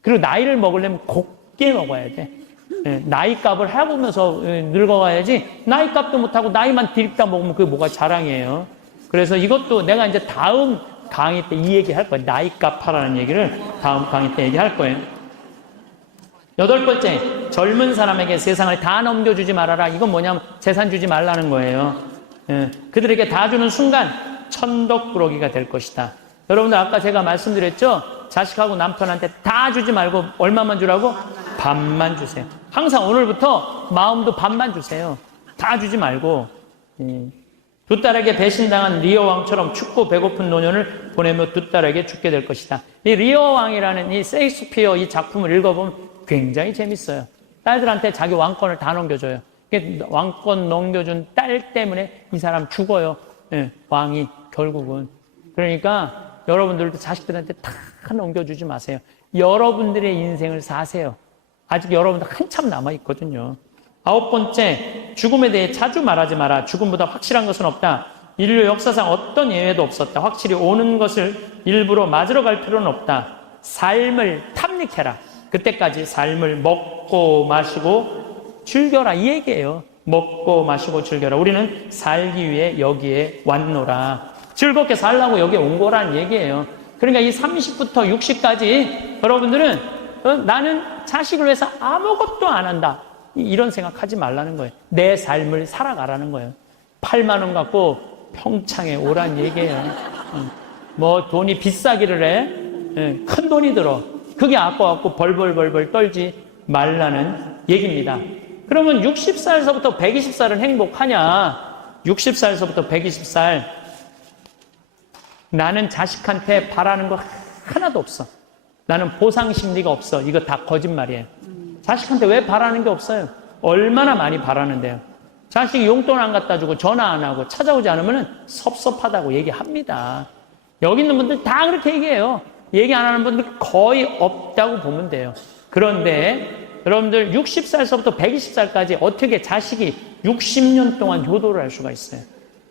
그리고 나이를 먹으려면 곱게 먹어야 돼. 나이값을 해보면서 늙어가야지. 나이값도 못하고 나이만 디립다 먹으면 그게 뭐가 자랑이에요. 그래서 이것도 내가 이제 다음 강의 때 이 얘기 할 거예요. 나이값 하라는 얘기를 다음 강의 때 얘기할 거예요. 여덟 번째, 젊은 사람에게 세상을 다 넘겨주지 말아라. 이건 뭐냐면 재산 주지 말라는 거예요. 그들에게 다 주는 순간 천덕꾸러기가 될 것이다. 여러분들 아까 제가 말씀드렸죠? 자식하고 남편한테 다 주지 말고 얼마만 주라고? 반만 주세요. 항상 오늘부터 마음도 반만 주세요. 다 주지 말고. 두 딸에게 배신당한 리어 왕처럼 춥고 배고픈 노년을 보내며 두 딸에게 죽게 될 것이다. 이 리어 왕이라는 이 세익스피어 이 작품을 읽어보면 굉장히 재밌어요. 딸들한테 자기 왕권을 다 넘겨줘요. 왕권 넘겨준 딸 때문에 이 사람 죽어요. 왕이 결국은. 그러니까 여러분들도 자식들한테 다 넘겨주지 마세요. 여러분들의 인생을 사세요. 아직 여러분들 한참 남아있거든요. 아홉 번째, 죽음에 대해 자주 말하지 마라. 죽음보다 확실한 것은 없다. 인류 역사상 어떤 예외도 없었다. 확실히 오는 것을 일부러 맞으러 갈 필요는 없다. 삶을 탐닉해라. 그때까지 삶을 먹고 마시고 즐겨라. 이 얘기예요. 먹고 마시고 즐겨라. 우리는 살기 위해 여기에 왔노라. 즐겁게 살라고 여기에 온 거라는 얘기예요. 그러니까 이 30부터 60까지 여러분들은 나는 자식을 위해서 아무것도 안 한다. 이런 생각하지 말라는 거예요. 내 삶을 살아가라는 거예요. 8만 원 갖고 평창에 오란 얘기예요. 뭐 돈이 비싸기를 해. 큰 돈이 들어. 그게 아까워갖고 벌벌벌벌 떨지 말라는 얘기입니다. 그러면 60살서부터 120살은 행복하냐? 60살서부터 120살 나는 자식한테 바라는 거 하나도 없어. 나는 보상 심리가 없어. 이거 다 거짓말이에요. 자식한테 왜 바라는 게 없어요? 얼마나 많이 바라는데요. 자식이 용돈 안 갖다 주고 전화 안 하고 찾아오지 않으면 섭섭하다고 얘기합니다. 여기 있는 분들 다 그렇게 얘기해요. 얘기 안 하는 분들 거의 없다고 보면 돼요. 그런데 여러분들 60살서부터 120살까지 어떻게 자식이 60년 동안 효도를 할 수가 있어요?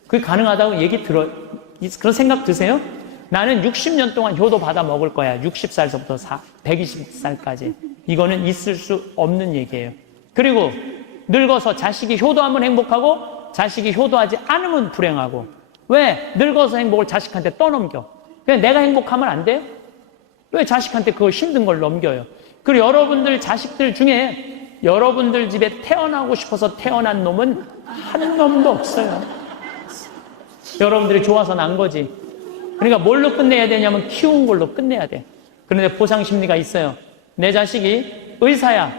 그게 가능하다고 얘기 그런 생각 드세요? 나는 60년 동안 효도 받아 먹을 거야. 60살서부터 120살까지. 이거는 있을 수 없는 얘기예요. 그리고 늙어서 자식이 효도하면 행복하고 자식이 효도하지 않으면 불행하고. 왜? 늙어서 행복을 자식한테 떠넘겨. 그냥 내가 행복하면 안 돼요? 왜 자식한테 그거 힘든 걸 넘겨요? 그리고 여러분들 자식들 중에 여러분들 집에 태어나고 싶어서 태어난 놈은 한 놈도 없어요. 여러분들이 좋아서 난 거지. 그러니까 뭘로 끝내야 되냐면 키운 걸로 끝내야 돼. 그런데 보상 심리가 있어요. 내 자식이 의사야.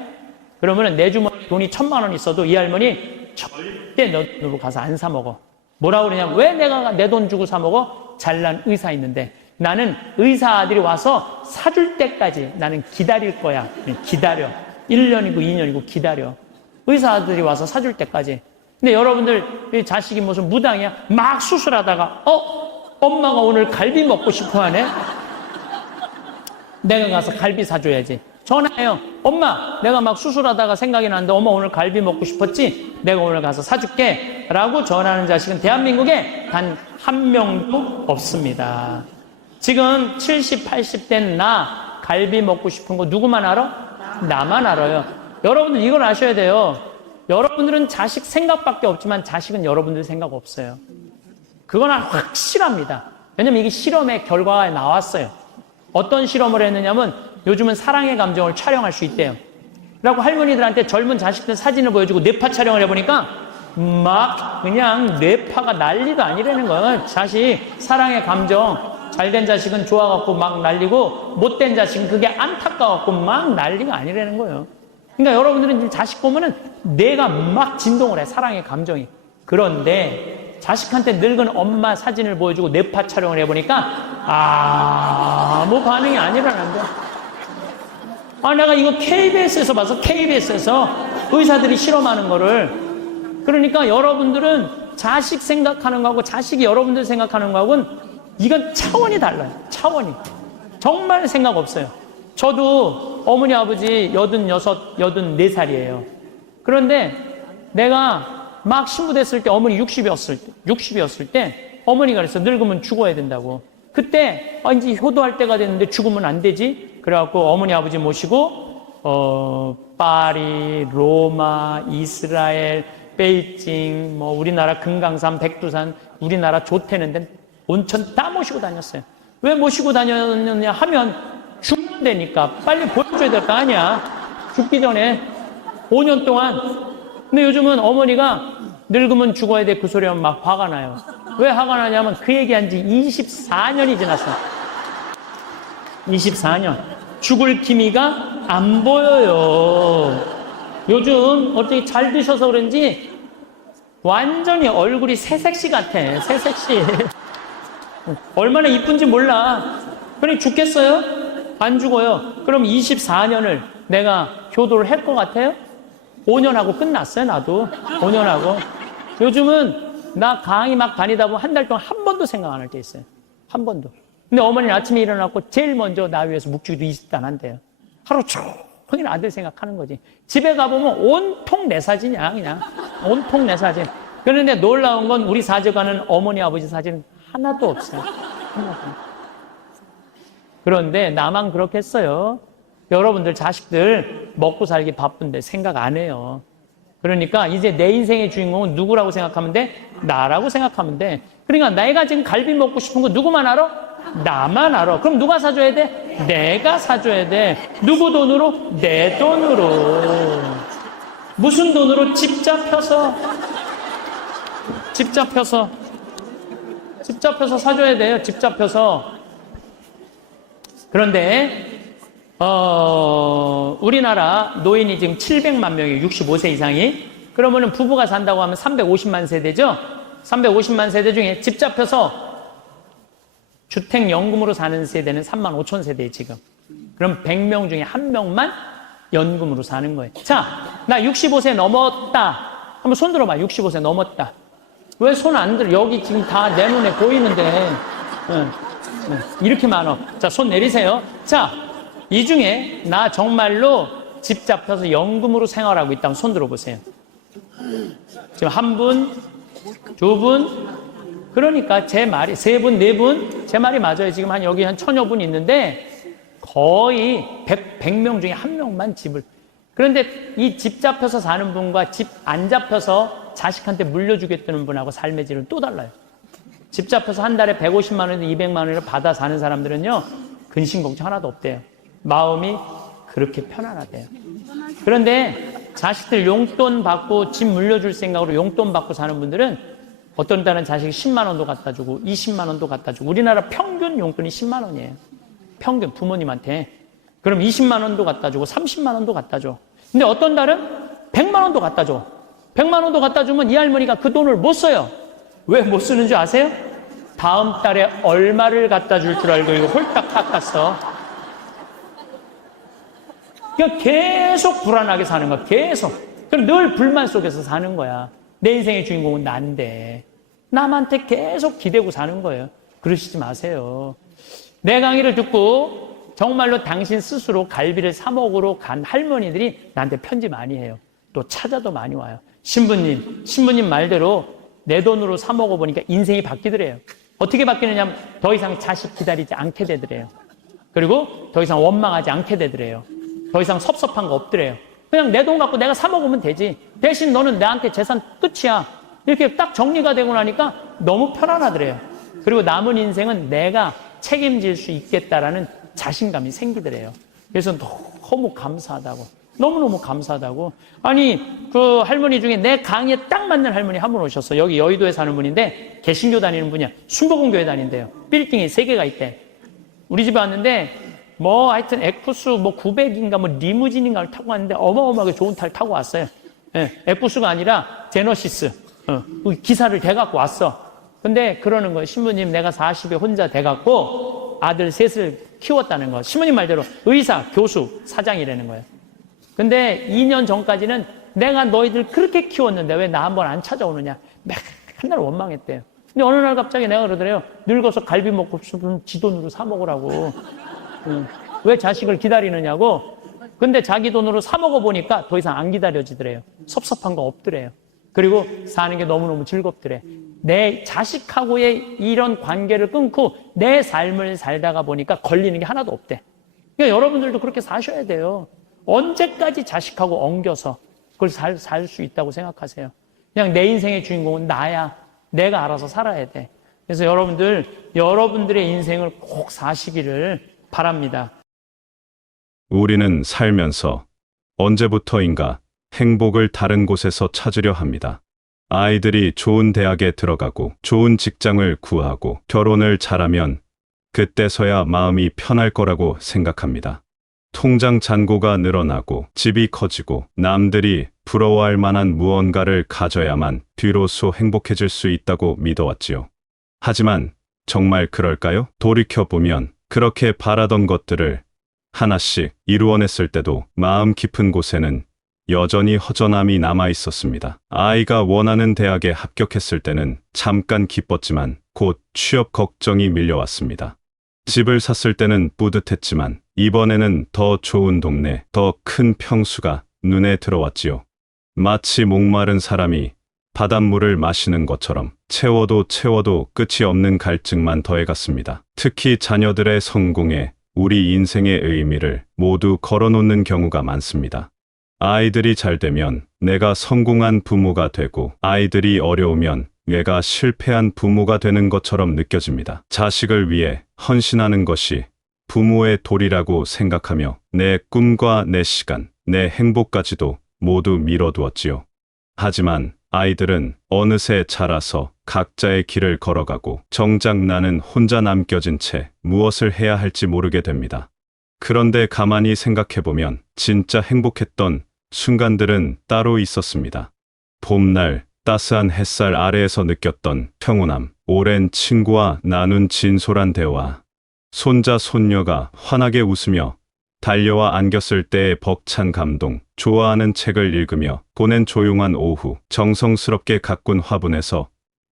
그러면 내 주머니 돈이 1,000만 원 있어도 이 할머니 절대 너 돈으로 가서 안 사 먹어. 뭐라고 그러냐면 왜 내가 내 돈 주고 사 먹어? 잘난 의사 있는데 나는 의사 아들이 와서 사줄 때까지 나는 기다릴 거야. 기다려. 1년이고 2년이고 기다려. 의사 아들이 와서 사줄 때까지. 근데 여러분들 자식이 무슨 무당이야? 막 수술하다가 엄마가 오늘 갈비 먹고 싶어 하네? 내가 가서 갈비 사줘야지. 전화해요. 엄마, 내가 막 수술하다가 생각이 나는데 엄마 오늘 갈비 먹고 싶었지? 내가 오늘 가서 사줄게. 라고 전화하는 자식은 대한민국에 단 한 명도 없습니다. 지금 70, 80 된 나 갈비 먹고 싶은 거 누구만 알아? 나만 알아요. 여러분들 이걸 아셔야 돼요. 여러분들은 자식 생각밖에 없지만 자식은 여러분들 생각 없어요. 그건 확실합니다. 왜냐면 이게 실험의 결과가 나왔어요. 어떤 실험을 했느냐면 요즘은 사랑의 감정을 촬영할 수 있대요. 그래갖고 할머니들한테 젊은 자식들 사진을 보여주고 뇌파 촬영을 해보니까 막 그냥 뇌파가 난리도 아니라는 거예요. 자식 사랑의 감정 잘된 자식은 좋아갖고 막 난리고 못된 자식은 그게 안타까워갖고 막 난리가 아니라는 거예요. 그러니까 여러분들은 지금 자식 보면은 뇌가 막 진동을 해. 사랑의 감정이. 그런데 자식한테 늙은 엄마 사진을 보여주고 뇌파 촬영을 해보니까 아무 반응이 아니라는 거야. 내가 이거 KBS에서 봐서 KBS에서 의사들이 실험하는 거를. 그러니까 여러분들은 자식 생각하는 거하고 자식이 여러분들 생각하는 거하고는 이건 차원이 달라요. 차원이. 정말 생각 없어요. 저도 어머니 아버지 86, 84살이에요. 그런데 내가 막 신부됐을 때 어머니 60이었을 때 어머니가 그랬어. 늙으면 죽어야 된다고. 그때 이제 효도할 때가 됐는데 죽으면 안 되지. 그래갖고 어머니 아버지 모시고 파리, 로마, 이스라엘, 베이징, 우리나라 금강산, 백두산, 우리나라 좋다는 데는 온천 다 모시고 다녔어요. 왜 모시고 다녔느냐 하면 죽는다니까. 빨리 보여줘야 될 거 아니야. 죽기 전에 5년 동안. 근데 요즘은 어머니가 늙으면 죽어야 돼 그 소리 하면 막 화가 나요. 왜 화가 나냐면 그 얘기한 지 24년이 지났어. 24년. 죽을 기미가 안 보여요. 요즘 어떻게 잘 드셔서 그런지 완전히 얼굴이 새색시 같아. 새색시. 얼마나 이쁜지 몰라. 그러니 죽겠어요? 안 죽어요. 그럼 24년을 내가 효도를 할 것 같아요? 5년 하고 끝났어요, 나도. 5년 하고. 요즘은 나 강의 막 다니다 보면 한 달 동안 한 번도 생각 안 할 때 있어요. 한 번도. 근데 어머니는 아침에 일어나고 제일 먼저 나 위해서 묵주기도 20단 한대요. 하루 종일 아들 생각하는 거지. 집에 가보면 온통 내 사진이야, 그냥. 온통 내 사진. 그런데 놀라운 건 우리 사제관은 어머니, 아버지 사진은 하나도 없어요. 하나도. 그런데 나만 그렇겠어요. 여러분들 자식들 먹고 살기 바쁜데 생각 안 해요. 그러니까 이제 내 인생의 주인공은 누구라고 생각하면 돼? 나라고 생각하면 돼. 그러니까 내가 지금 갈비 먹고 싶은 거 누구만 알아? 나만 알아. 그럼 누가 사줘야 돼? 내가 사줘야 돼. 누구 돈으로? 내 돈으로. 무슨 돈으로? 집 잡혀서 사줘야 돼요. 집 잡혀서. 그런데 우리나라 노인이 지금 700만 명이에요. 65세 이상이. 그러면은 부부가 산다고 하면 350만 세대죠? 350만 세대 중에 집 잡혀서 주택연금으로 사는 세대는 3만 5천 세대에 지금. 그럼 100명 중에 1명만 연금으로 사는 거예요. 자, 나 65세 넘었다. 한번 손 들어봐. 65세 넘었다. 왜 손 안 들어? 여기 지금 다 내 눈에 보이는데. 이렇게 많아. 자, 손 내리세요. 자, 이 중에 나 정말로 집 잡혀서 연금으로 생활하고 있다면 손 들어보세요. 지금 한 분, 두 분, 그러니까 제 말이 세 분, 네 분, 제 말이 맞아요. 지금 여기 한 1000여 분 있는데 거의 100명 중에 한 명만 집을. 그런데 이 집 잡혀서 사는 분과 집 안 잡혀서 자식한테 물려주겠다는 분하고 삶의 질은 또 달라요. 집 잡혀서 한 달에 150만 원, 200만 원을 받아 사는 사람들은요, 근심 걱정 하나도 없대요. 마음이 그렇게 편안하대요. 그런데 자식들 용돈 받고 집 물려줄 생각으로 용돈 받고 사는 분들은 어떤 달은 자식이 10만 원도 갖다 주고 20만 원도 갖다 주고, 우리나라 평균 용돈이 10만 원이에요. 평균 부모님한테. 그럼 20만 원도 갖다 주고 30만 원도 갖다 줘. 근데 어떤 달은 100만 원도 갖다 줘. 100만 원도 갖다 주면 이 할머니가 그 돈을 못 써요. 왜 못 쓰는 줄 아세요? 다음 달에 얼마를 갖다 줄 줄 알고 이거 홀딱 닦았어. 그러니까 계속 불안하게 사는 거야. 계속. 그럼 늘 불만 속에서 사는 거야. 내 인생의 주인공은 난데. 남한테 계속 기대고 사는 거예요. 그러시지 마세요. 내 강의를 듣고 정말로 당신 스스로 갈비를 사 먹으러 간 할머니들이 나한테 편지 많이 해요. 또 찾아도 많이 와요. 신부님 말대로 내 돈으로 사 먹어보니까 인생이 바뀌더래요. 어떻게 바뀌느냐면 더 이상 자식 기다리지 않게 되더래요. 그리고 더 이상 원망하지 않게 되더래요. 더 이상 섭섭한 거 없더래요. 그냥 내 돈 갖고 내가 사 먹으면 되지. 대신 너는 나한테 재산 끝이야. 이렇게 딱 정리가 되고 나니까 너무 편안하더래요. 그리고 남은 인생은 내가 책임질 수 있겠다라는 자신감이 생기더래요. 그래서 너무 감사하다고. 너무너무 감사하다고. 아니, 그 할머니 중에 내 강의에 딱 맞는 할머니 한 분 오셨어. 여기 여의도에 사는 분인데 개신교 다니는 분이야. 순복음교회 다닌대요. 빌딩이 3개가 있대. 우리 집에 왔는데 하여튼 에쿠스 900인가 리무진인가를 타고 왔는데 어마어마하게 좋은 차를 타고 왔어요. 예, 에쿠스가 아니라 제너시스. 기사를 대갖고 왔어. 근데 그러는 거예요. 신부님, 내가 40에 혼자 돼갖고 아들 셋을 키웠다는 거. 신부님 말대로 의사, 교수, 사장이라는 거예요. 근데 2년 전까지는 내가 너희들 그렇게 키웠는데 왜 나 한번 안 찾아오느냐. 맨날 원망했대요. 근데 어느 날 갑자기 내가 그러더래요. 늙어서 갈비 먹고 싶으면 지 돈으로 사 먹으라고. 왜 자식을 기다리느냐고. 근데 자기 돈으로 사 먹어보니까 더 이상 안 기다려지더래요. 섭섭한 거 없더래요. 그리고 사는 게 너무너무 즐겁더래. 내 자식하고의 이런 관계를 끊고 내 삶을 살다가 보니까 걸리는 게 하나도 없대. 그러니까 여러분들도 그렇게 사셔야 돼요. 언제까지 자식하고 엉겨서 그걸 살 수 있다고 생각하세요? 그냥 내 인생의 주인공은 나야. 내가 알아서 살아야 돼. 그래서 여러분들의 인생을 꼭 사시기를 바랍니다. 우리는 살면서 언제부터인가 행복을 다른 곳에서 찾으려 합니다. 아이들이 좋은 대학에 들어가고 좋은 직장을 구하고 결혼을 잘하면 그때서야 마음이 편할 거라고 생각합니다. 통장 잔고가 늘어나고 집이 커지고 남들이 부러워할 만한 무언가를 가져야만 비로소 행복해질 수 있다고 믿어왔지요. 하지만 정말 그럴까요? 돌이켜보면 그렇게 바라던 것들을 하나씩 이루어냈을 때도 마음 깊은 곳에는 여전히 허전함이 남아 있었습니다. 아이가 원하는 대학에 합격했을 때는 잠깐 기뻤지만 곧 취업 걱정이 밀려왔습니다. 집을 샀을 때는 뿌듯했지만 이번에는 더 좋은 동네, 더 큰 평수가 눈에 들어왔지요. 마치 목마른 사람이 바닷물을 마시는 것처럼 채워도 끝이 없는 갈증만 더해갔습니다. 특히 자녀들의 성공에 우리 인생의 의미를 모두 걸어놓는 경우가 많습니다. 아이들이 잘 되면 내가 성공한 부모가 되고 아이들이 어려우면 내가 실패한 부모가 되는 것처럼 느껴집니다. 자식을 위해 헌신하는 것이 부모의 도리라고 생각하며 내 꿈과 내 시간, 내 행복까지도 모두 밀어두었지요. 하지만 아이들은 어느새 자라서 각자의 길을 걸어가고 정작 나는 혼자 남겨진 채 무엇을 해야 할지 모르게 됩니다. 그런데 가만히 생각해보면 진짜 행복했던 순간들은 따로 있었습니다. 봄날 따스한 햇살 아래에서 느꼈던 평온함, 오랜 친구와 나눈 진솔한 대화, 손자 손녀가 환하게 웃으며 달려와 안겼을 때의 벅찬 감동, 좋아하는 책을 읽으며 보낸 조용한 오후, 정성스럽게 가꾼 화분에서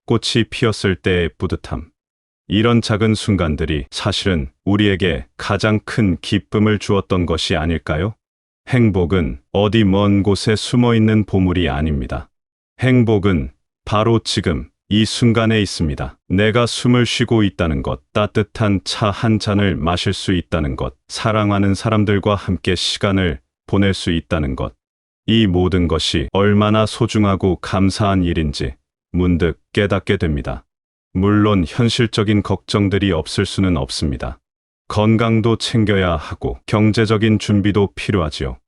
꽃이 피었을 때의 뿌듯함. 이런 작은 순간들이 사실은 우리에게 가장 큰 기쁨을 주었던 것이 아닐까요? 행복은 어디 먼 곳에 숨어 있는 보물이 아닙니다. 행복은 바로 지금 이 순간에 있습니다. 내가 숨을 쉬고 있다는 것, 따뜻한 차 한 잔을 마실 수 있다는 것, 사랑하는 사람들과 함께 시간을 보낼 수 있다는 것. 이 모든 것이 얼마나 소중하고 감사한 일인지 문득 깨닫게 됩니다. 물론 현실적인 걱정들이 없을 수는 없습니다. 건강도 챙겨야 하고 경제적인 준비도 필요하지요.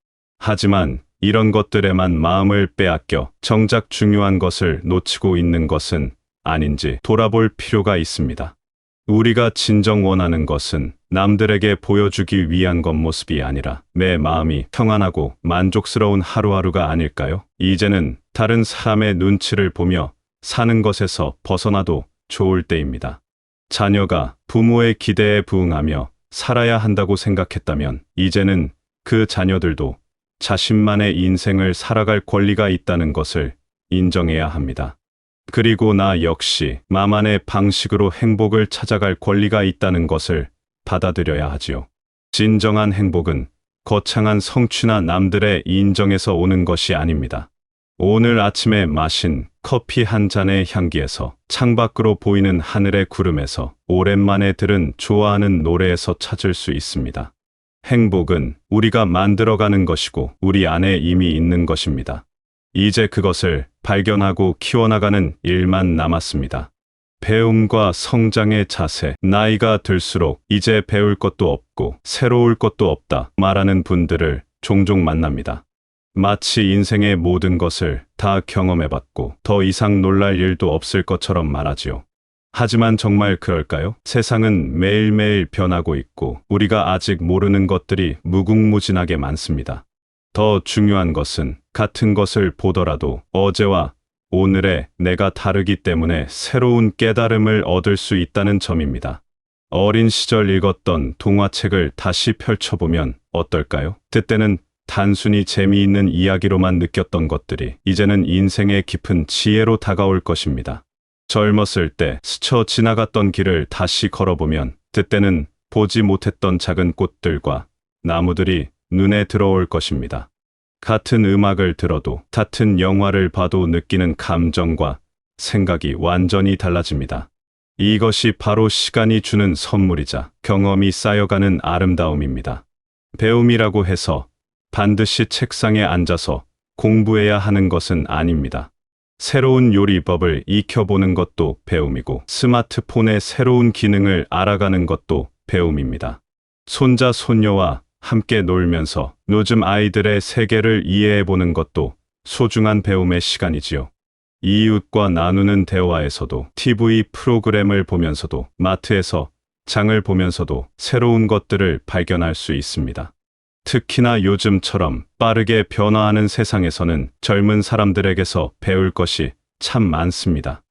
하지만 이런 것들에만 마음을 빼앗겨 정작 중요한 것을 놓치고 있는 것은 아닌지 돌아볼 필요가 있습니다. 우리가 진정 원하는 것은 남들에게 보여주기 위한 겉모습이 아니라 내 마음이 평안하고 만족스러운 하루하루가 아닐까요? 이제는 다른 사람의 눈치를 보며 사는 것에서 벗어나도 좋을 때입니다. 자녀가 부모의 기대에 부응하며 살아야 한다고 생각했다면 이제는 그 자녀들도 자신만의 인생을 살아갈 권리가 있다는 것을 인정해야 합니다. 그리고 나 역시 나만의 방식으로 행복을 찾아갈 권리가 있다는 것을 받아들여야 하지요. 진정한 행복은 거창한 성취나 남들의 인정에서 오는 것이 아닙니다. 오늘 아침에 마신 커피 한 잔의 향기에서, 창밖으로 보이는 하늘의 구름에서, 오랜만에 들은 좋아하는 노래에서 찾을 수 있습니다. 행복은 우리가 만들어가는 것이고 우리 안에 이미 있는 것입니다. 이제 그것을 발견하고 키워나가는 일만 남았습니다. 배움과 성장의 자세, 나이가 들수록 이제 배울 것도 없고 새로울 것도 없다 말하는 분들을 종종 만납니다. 마치 인생의 모든 것을 다 경험해봤고 더 이상 놀랄 일도 없을 것처럼 말하지요. 하지만 정말 그럴까요? 세상은 매일매일 변하고 있고 우리가 아직 모르는 것들이 무궁무진하게 많습니다. 더 중요한 것은 같은 것을 보더라도 어제와 오늘의 내가 다르기 때문에 새로운 깨달음을 얻을 수 있다는 점입니다. 어린 시절 읽었던 동화책을 다시 펼쳐보면 어떨까요? 그때는 단순히 재미있는 이야기로만 느꼈던 것들이 이제는 인생의 깊은 지혜로 다가올 것입니다. 젊었을 때 스쳐 지나갔던 길을 다시 걸어보면 그때는 보지 못했던 작은 꽃들과 나무들이 눈에 들어올 것입니다. 같은 음악을 들어도, 같은 영화를 봐도 느끼는 감정과 생각이 완전히 달라집니다. 이것이 바로 시간이 주는 선물이자 경험이 쌓여가는 아름다움입니다. 배움이라고 해서 반드시 책상에 앉아서 공부해야 하는 것은 아닙니다. 새로운 요리법을 익혀보는 것도 배움이고 스마트폰의 새로운 기능을 알아가는 것도 배움입니다. 손자, 손녀와 함께 놀면서 요즘 아이들의 세계를 이해해보는 것도 소중한 배움의 시간이지요. 이웃과 나누는 대화에서도, TV 프로그램을 보면서도, 마트에서 장을 보면서도 새로운 것들을 발견할 수 있습니다. 특히나 요즘처럼 빠르게 변화하는 세상에서는 젊은 사람들에게서 배울 것이 참 많습니다.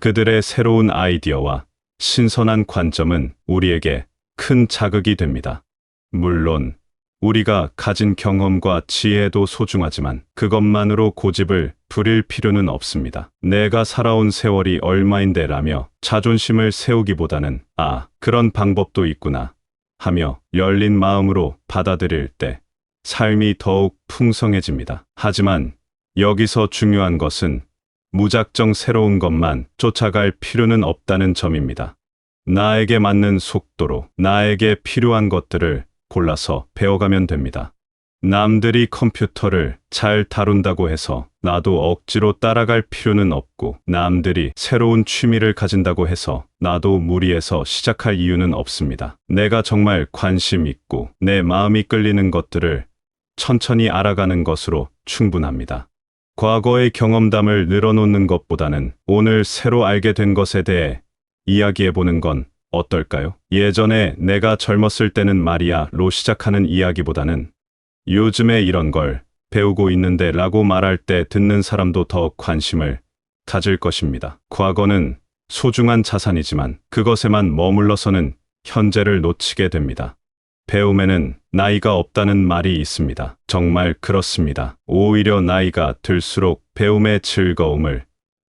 그들의 새로운 아이디어와 신선한 관점은 우리에게 큰 자극이 됩니다. 물론 우리가 가진 경험과 지혜도 소중하지만 그것만으로 고집을 부릴 필요는 없습니다. 내가 살아온 세월이 얼마인데 라며 자존심을 세우기보다는 그런 방법도 있구나 하며 열린 마음으로 받아들일 때 삶이 더욱 풍성해집니다. 하지만 여기서 중요한 것은 무작정 새로운 것만 쫓아갈 필요는 없다는 점입니다. 나에게 맞는 속도로 나에게 필요한 것들을 골라서 배워가면 됩니다. 남들이 컴퓨터를 잘 다룬다고 해서 나도 억지로 따라갈 필요는 없고, 남들이 새로운 취미를 가진다고 해서 나도 무리해서 시작할 이유는 없습니다. 내가 정말 관심 있고 내 마음이 끌리는 것들을 천천히 알아가는 것으로 충분합니다. 과거의 경험담을 늘어놓는 것보다는 오늘 새로 알게 된 것에 대해 이야기해보는 건 어떨까요? 예전에 내가 젊었을 때는 말이야로 시작하는 이야기보다는 요즘에 이런 걸 배우고 있는데 라고 말할 때 듣는 사람도 더 관심을 가질 것입니다. 과거는 소중한 자산이지만 그것에만 머물러서는 현재를 놓치게 됩니다. 배움에는 나이가 없다는 말이 있습니다. 정말 그렇습니다. 오히려 나이가 들수록 배움의 즐거움을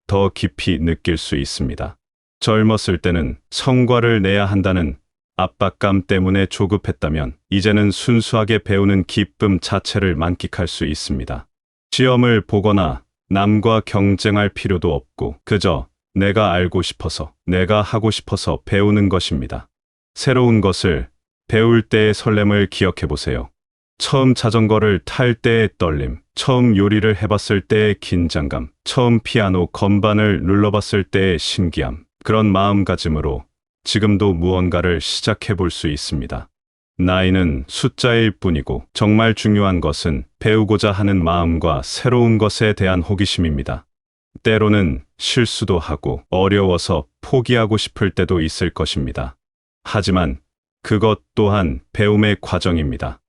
더 깊이 느낄 수 있습니다. 젊었을 때는 성과를 내야 한다는 압박감 때문에 조급했다면 이제는 순수하게 배우는 기쁨 자체를 만끽할 수 있습니다. 시험을 보거나 남과 경쟁할 필요도 없고 그저 내가 알고 싶어서, 내가 하고 싶어서 배우는 것입니다. 새로운 것을 배울 때의 설렘을 기억해 보세요. 처음 자전거를 탈 때의 떨림, 처음 요리를 해봤을 때의 긴장감, 처음 피아노 건반을 눌러봤을 때의 신기함, 그런 마음가짐으로 지금도 무언가를 시작해 볼 수 있습니다. 나이는 숫자일 뿐이고 정말 중요한 것은 배우고자 하는 마음과 새로운 것에 대한 호기심입니다. 때로는 실수도 하고 어려워서 포기하고 싶을 때도 있을 것입니다. 하지만 그것 또한 배움의 과정입니다.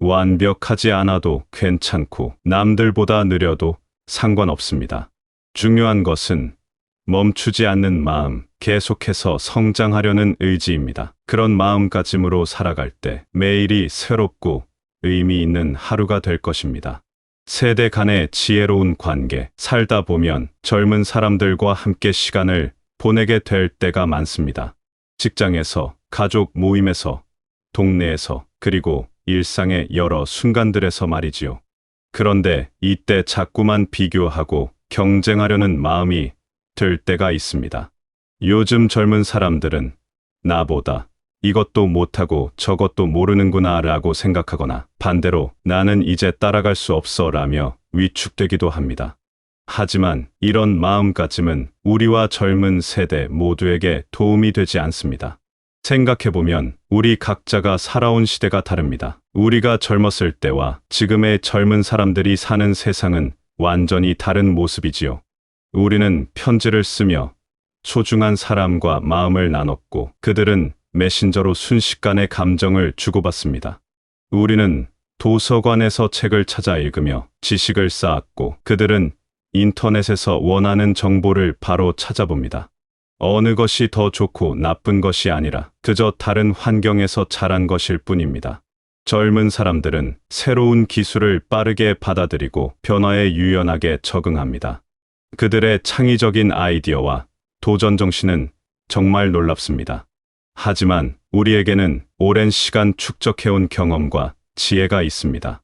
완벽하지 않아도 괜찮고 남들보다 느려도 상관없습니다. 중요한 것은 멈추지 않는 마음, 계속해서 성장하려는 의지입니다. 그런 마음가짐으로 살아갈 때 매일이 새롭고 의미 있는 하루가 될 것입니다. 세대 간의 지혜로운 관계, 살다 보면 젊은 사람들과 함께 시간을 보내게 될 때가 많습니다. 직장에서, 가족 모임에서, 동네에서, 그리고 일상의 여러 순간들에서 말이지요. 그런데 이때 자꾸만 비교하고 경쟁하려는 마음이 들 때가 있습니다. 요즘 젊은 사람들은 나보다 이것도 못하고 저것도 모르는구나 라고 생각하거나 반대로 나는 이제 따라갈 수 없어 라며 위축되기도 합니다. 하지만 이런 마음가짐은 우리와 젊은 세대 모두에게 도움이 되지 않습니다. 생각해보면 우리 각자가 살아온 시대가 다릅니다. 우리가 젊었을 때와 지금의 젊은 사람들이 사는 세상은 완전히 다른 모습이지요. 우리는 편지를 쓰며 소중한 사람과 마음을 나눴고 그들은 메신저로 순식간에 감정을 주고받습니다. 우리는 도서관에서 책을 찾아 읽으며 지식을 쌓았고 그들은 인터넷에서 원하는 정보를 바로 찾아봅니다. 어느 것이 더 좋고 나쁜 것이 아니라 그저 다른 환경에서 자란 것일 뿐입니다. 젊은 사람들은 새로운 기술을 빠르게 받아들이고 변화에 유연하게 적응합니다. 그들의 창의적인 아이디어와 도전 정신은 정말 놀랍습니다. 하지만 우리에게는 오랜 시간 축적해온 경험과 지혜가 있습니다.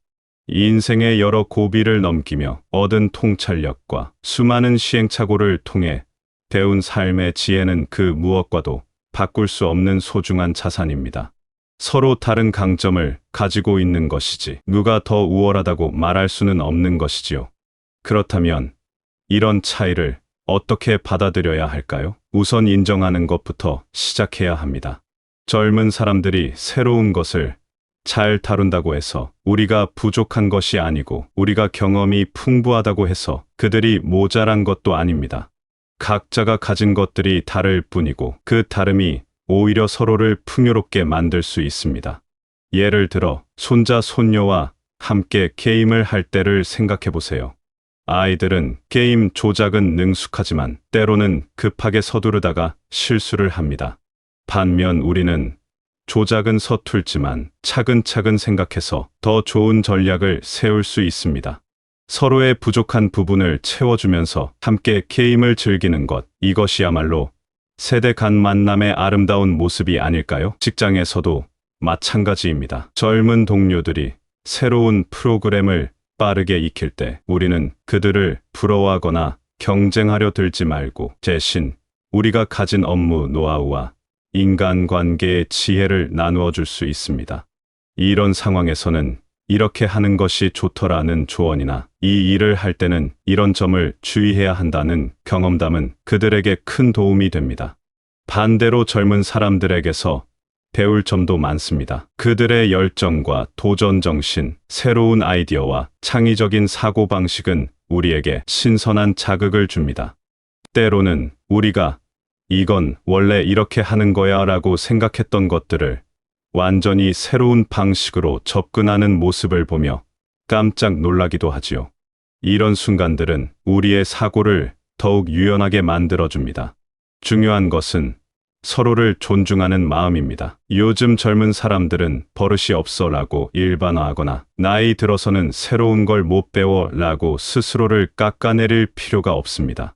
인생의 여러 고비를 넘기며 얻은 통찰력과 수많은 시행착오를 통해 배운 삶의 지혜는 그 무엇과도 바꿀 수 없는 소중한 자산입니다. 서로 다른 강점을 가지고 있는 것이지 누가 더 우월하다고 말할 수는 없는 것이지요. 그렇다면 이런 차이를 어떻게 받아들여야 할까요? 우선 인정하는 것부터 시작해야 합니다. 젊은 사람들이 새로운 것을 잘 다룬다고 해서 우리가 부족한 것이 아니고 우리가 경험이 풍부하다고 해서 그들이 모자란 것도 아닙니다. 각자가 가진 것들이 다를 뿐이고 그 다름이 오히려 서로를 풍요롭게 만들 수 있습니다. 예를 들어 손자, 손녀와 함께 게임을 할 때를 생각해 보세요. 아이들은 게임 조작은 능숙하지만 때로는 급하게 서두르다가 실수를 합니다. 반면 우리는 조작은 서툴지만 차근차근 생각해서 더 좋은 전략을 세울 수 있습니다. 서로의 부족한 부분을 채워주면서 함께 게임을 즐기는 것, 이것이야말로 세대 간 만남의 아름다운 모습이 아닐까요? 직장에서도 마찬가지입니다. 젊은 동료들이 새로운 프로그램을 빠르게 익힐 때 우리는 그들을 부러워하거나 경쟁하려 들지 말고 대신 우리가 가진 업무 노하우와 인간관계의 지혜를 나누어 줄 수 있습니다. 이런 상황에서는 이렇게 하는 것이 좋더라는 조언이나 이 일을 할 때는 이런 점을 주의해야 한다는 경험담은 그들에게 큰 도움이 됩니다. 반대로 젊은 사람들에게서 배울 점도 많습니다. 그들의 열정과 도전 정신, 새로운 아이디어와 창의적인 사고방식은 우리에게 신선한 자극을 줍니다. 때로는 우리가 이건 원래 이렇게 하는 거야 라고 생각했던 것들을 완전히 새로운 방식으로 접근하는 모습을 보며 깜짝 놀라기도 하지요. 이런 순간들은 우리의 사고를 더욱 유연하게 만들어줍니다. 중요한 것은 서로를 존중하는 마음입니다. 요즘 젊은 사람들은 버릇이 없어라고 일반화하거나 나이 들어서는 새로운 걸 못 배워라고 스스로를 깎아내릴 필요가 없습니다.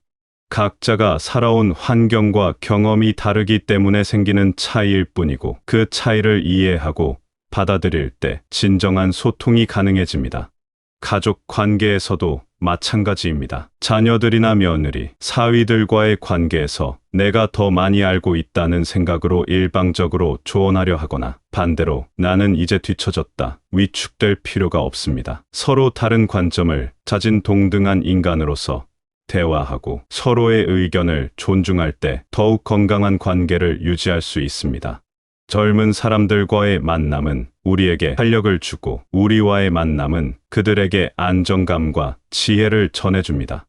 각자가 살아온 환경과 경험이 다르기 때문에 생기는 차이일 뿐이고 그 차이를 이해하고 받아들일 때 진정한 소통이 가능해집니다. 가족 관계에서도 마찬가지입니다. 자녀들이나 며느리, 사위들과의 관계에서 내가 더 많이 알고 있다는 생각으로 일방적으로 조언하려 하거나 반대로 나는 이제 뒤처졌다, 위축될 필요가 없습니다. 서로 다른 관점을 가진 동등한 인간으로서 대화하고 서로의 의견을 존중할 때 더욱 건강한 관계를 유지할 수 있습니다. 젊은 사람들과의 만남은 우리에게 활력을 주고 우리와의 만남은 그들에게 안정감과 지혜를 전해줍니다.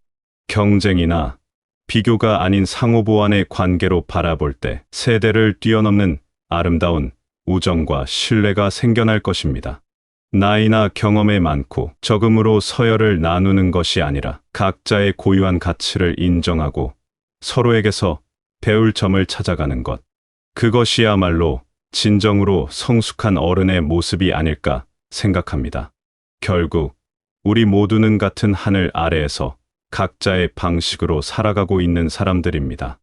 경쟁이나 비교가 아닌 상호보완의 관계로 바라볼 때 세대를 뛰어넘는 아름다운 우정과 신뢰가 생겨날 것입니다. 나이나 경험에 많고 적음으로 서열을 나누는 것이 아니라 각자의 고유한 가치를 인정하고 서로에게서 배울 점을 찾아가는 것. 그것이야말로 진정으로 성숙한 어른의 모습이 아닐까 생각합니다. 결국 우리 모두는 같은 하늘 아래에서 각자의 방식으로 살아가고 있는 사람들입니다.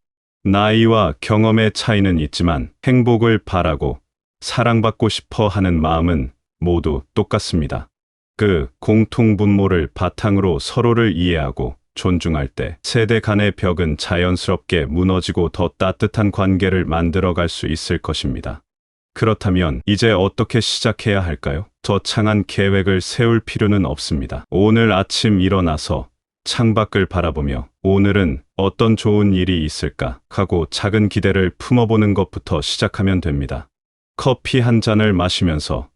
나이와 경험의 차이는 있지만 행복을 바라고 사랑받고 싶어 하는 마음은 모두 똑같습니다. 그 공통분모를 바탕으로 서로를 이해하고 존중할 때 세대 간의 벽은 자연스럽게 무너지고 더 따뜻한 관계를 만들어갈 수 있을 것입니다. 그렇다면 이제 어떻게 시작해야 할까요? 거창한 계획을 세울 필요는 없습니다. 오늘 아침 일어나서 창밖을 바라보며 오늘은 어떤 좋은 일이 있을까 하고 작은 기대를 품어보는 것부터 시작하면 됩니다. 커피 한 잔을 마시면서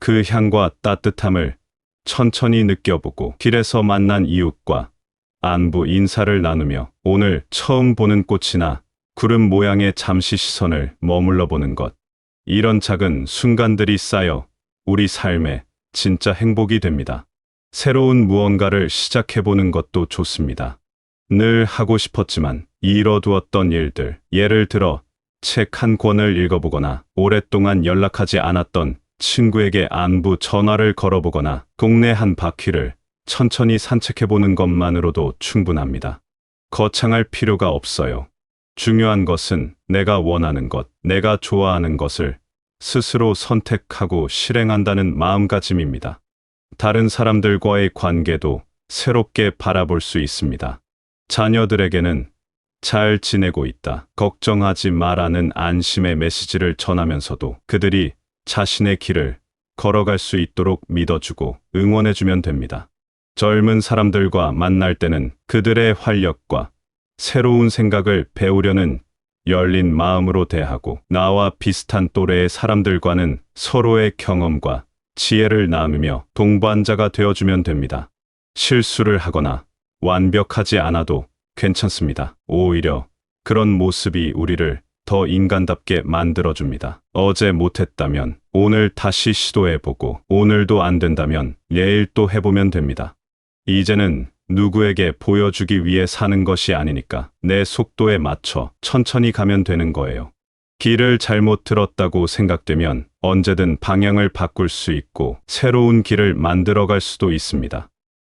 그 향과 따뜻함을 천천히 느껴보고 길에서 만난 이웃과 안부 인사를 나누며 오늘 처음 보는 꽃이나 구름 모양에 잠시 시선을 머물러 보는 것. 이런 작은 순간들이 쌓여 우리 삶에 진짜 행복이 됩니다. 새로운 무언가를 시작해보는 것도 좋습니다. 늘 하고 싶었지만 이뤄두었던 일들, 예를 들어 책 한 권을 읽어보거나 오랫동안 연락하지 않았던 친구에게 안부 전화를 걸어보거나 동네 한 바퀴를 천천히 산책해보는 것만으로도 충분합니다. 거창할 필요가 없어요. 중요한 것은 내가 원하는 것, 내가 좋아하는 것을 스스로 선택하고 실행한다는 마음가짐입니다. 다른 사람들과의 관계도 새롭게 바라볼 수 있습니다. 자녀들에게는 잘 지내고 있다, 걱정하지 마라는 안심의 메시지를 전하면서도 그들이 자신의 길을 걸어갈 수 있도록 믿어주고 응원해주면 됩니다. 젊은 사람들과 만날 때는 그들의 활력과 새로운 생각을 배우려는 열린 마음으로 대하고 나와 비슷한 또래의 사람들과는 서로의 경험과 지혜를 나누며 동반자가 되어주면 됩니다. 실수를 하거나 완벽하지 않아도 괜찮습니다. 오히려 그런 모습이 우리를 더 인간답게 만들어줍니다. 어제 못했다면 오늘 다시 시도해보고 오늘도 안 된다면 내일 또 해보면 됩니다. 이제는 누구에게 보여주기 위해 사는 것이 아니니까 내 속도에 맞춰 천천히 가면 되는 거예요. 길을 잘못 들었다고 생각되면 언제든 방향을 바꿀 수 있고 새로운 길을 만들어갈 수도 있습니다.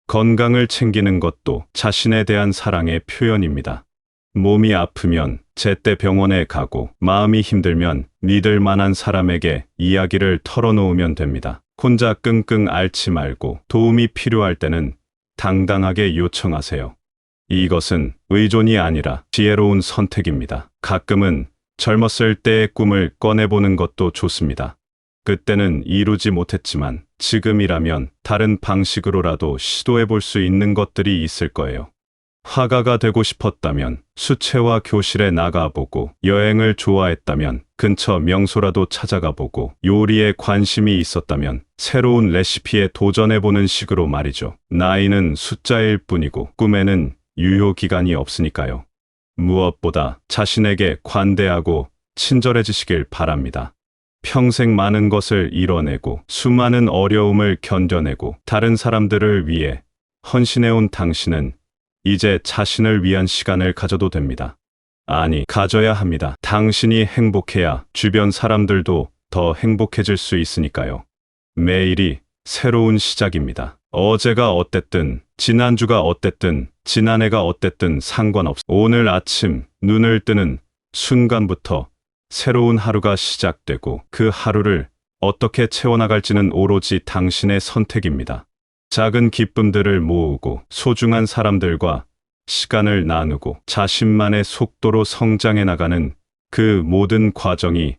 건강을 챙기는 것도 자신에 대한 사랑의 표현입니다. 몸이 아프면 제때 병원에 가고 마음이 힘들면 믿을 만한 사람에게 이야기를 털어놓으면 됩니다. 혼자 끙끙 앓지 말고 도움이 필요할 때는 당당하게 요청하세요. 이것은 의존이 아니라 지혜로운 선택입니다. 가끔은 젊었을 때의 꿈을 꺼내보는 것도 좋습니다. 그때는 이루지 못했지만 지금이라면 다른 방식으로라도 시도해볼 수 있는 것들이 있을 거예요. 화가가 되고 싶었다면 수채화 교실에 나가보고, 여행을 좋아했다면 근처 명소라도 찾아가보고, 요리에 관심이 있었다면 새로운 레시피에 도전해보는 식으로 말이죠. 나이는 숫자일 뿐이고 꿈에는 유효기간이 없으니까요. 무엇보다 자신에게 관대하고 친절해지시길 바랍니다. 평생 많은 것을 이뤄내고 수많은 어려움을 견뎌내고 다른 사람들을 위해 헌신해온 당신은 이제 자신을 위한 시간을 가져도 됩니다. 아니, 가져야 합니다. 당신이 행복해야 주변 사람들도 더 행복해질 수 있으니까요. 매일이 새로운 시작입니다. 어제가 어땠든, 지난주가 어땠든 지난해가 어땠든 상관없어. 오늘 아침 눈을 뜨는 순간부터 새로운 하루가 시작되고 그 하루를 어떻게 채워나갈지는 오로지 당신의 선택입니다. 작은 기쁨들을 모으고 소중한 사람들과 시간을 나누고 자신만의 속도로 성장해 나가는 그 모든 과정이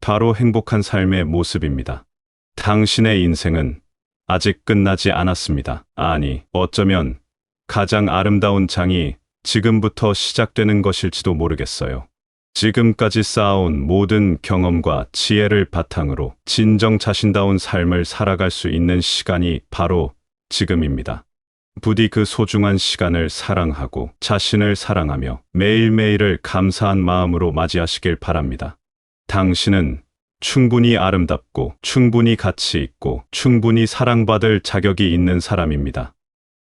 바로 행복한 삶의 모습입니다. 당신의 인생은 아직 끝나지 않았습니다. 아니, 어쩌면 가장 아름다운 장이 지금부터 시작되는 것일지도 모르겠어요. 지금까지 쌓아온 모든 경험과 지혜를 바탕으로 진정 자신다운 삶을 살아갈 수 있는 시간이 바로 지금입니다. 부디 그 소중한 시간을 사랑하고 자신을 사랑하며 매일매일을 감사한 마음으로 맞이하시길 바랍니다. 당신은 충분히 아름답고 충분히 가치 있고 충분히 사랑받을 자격이 있는 사람입니다.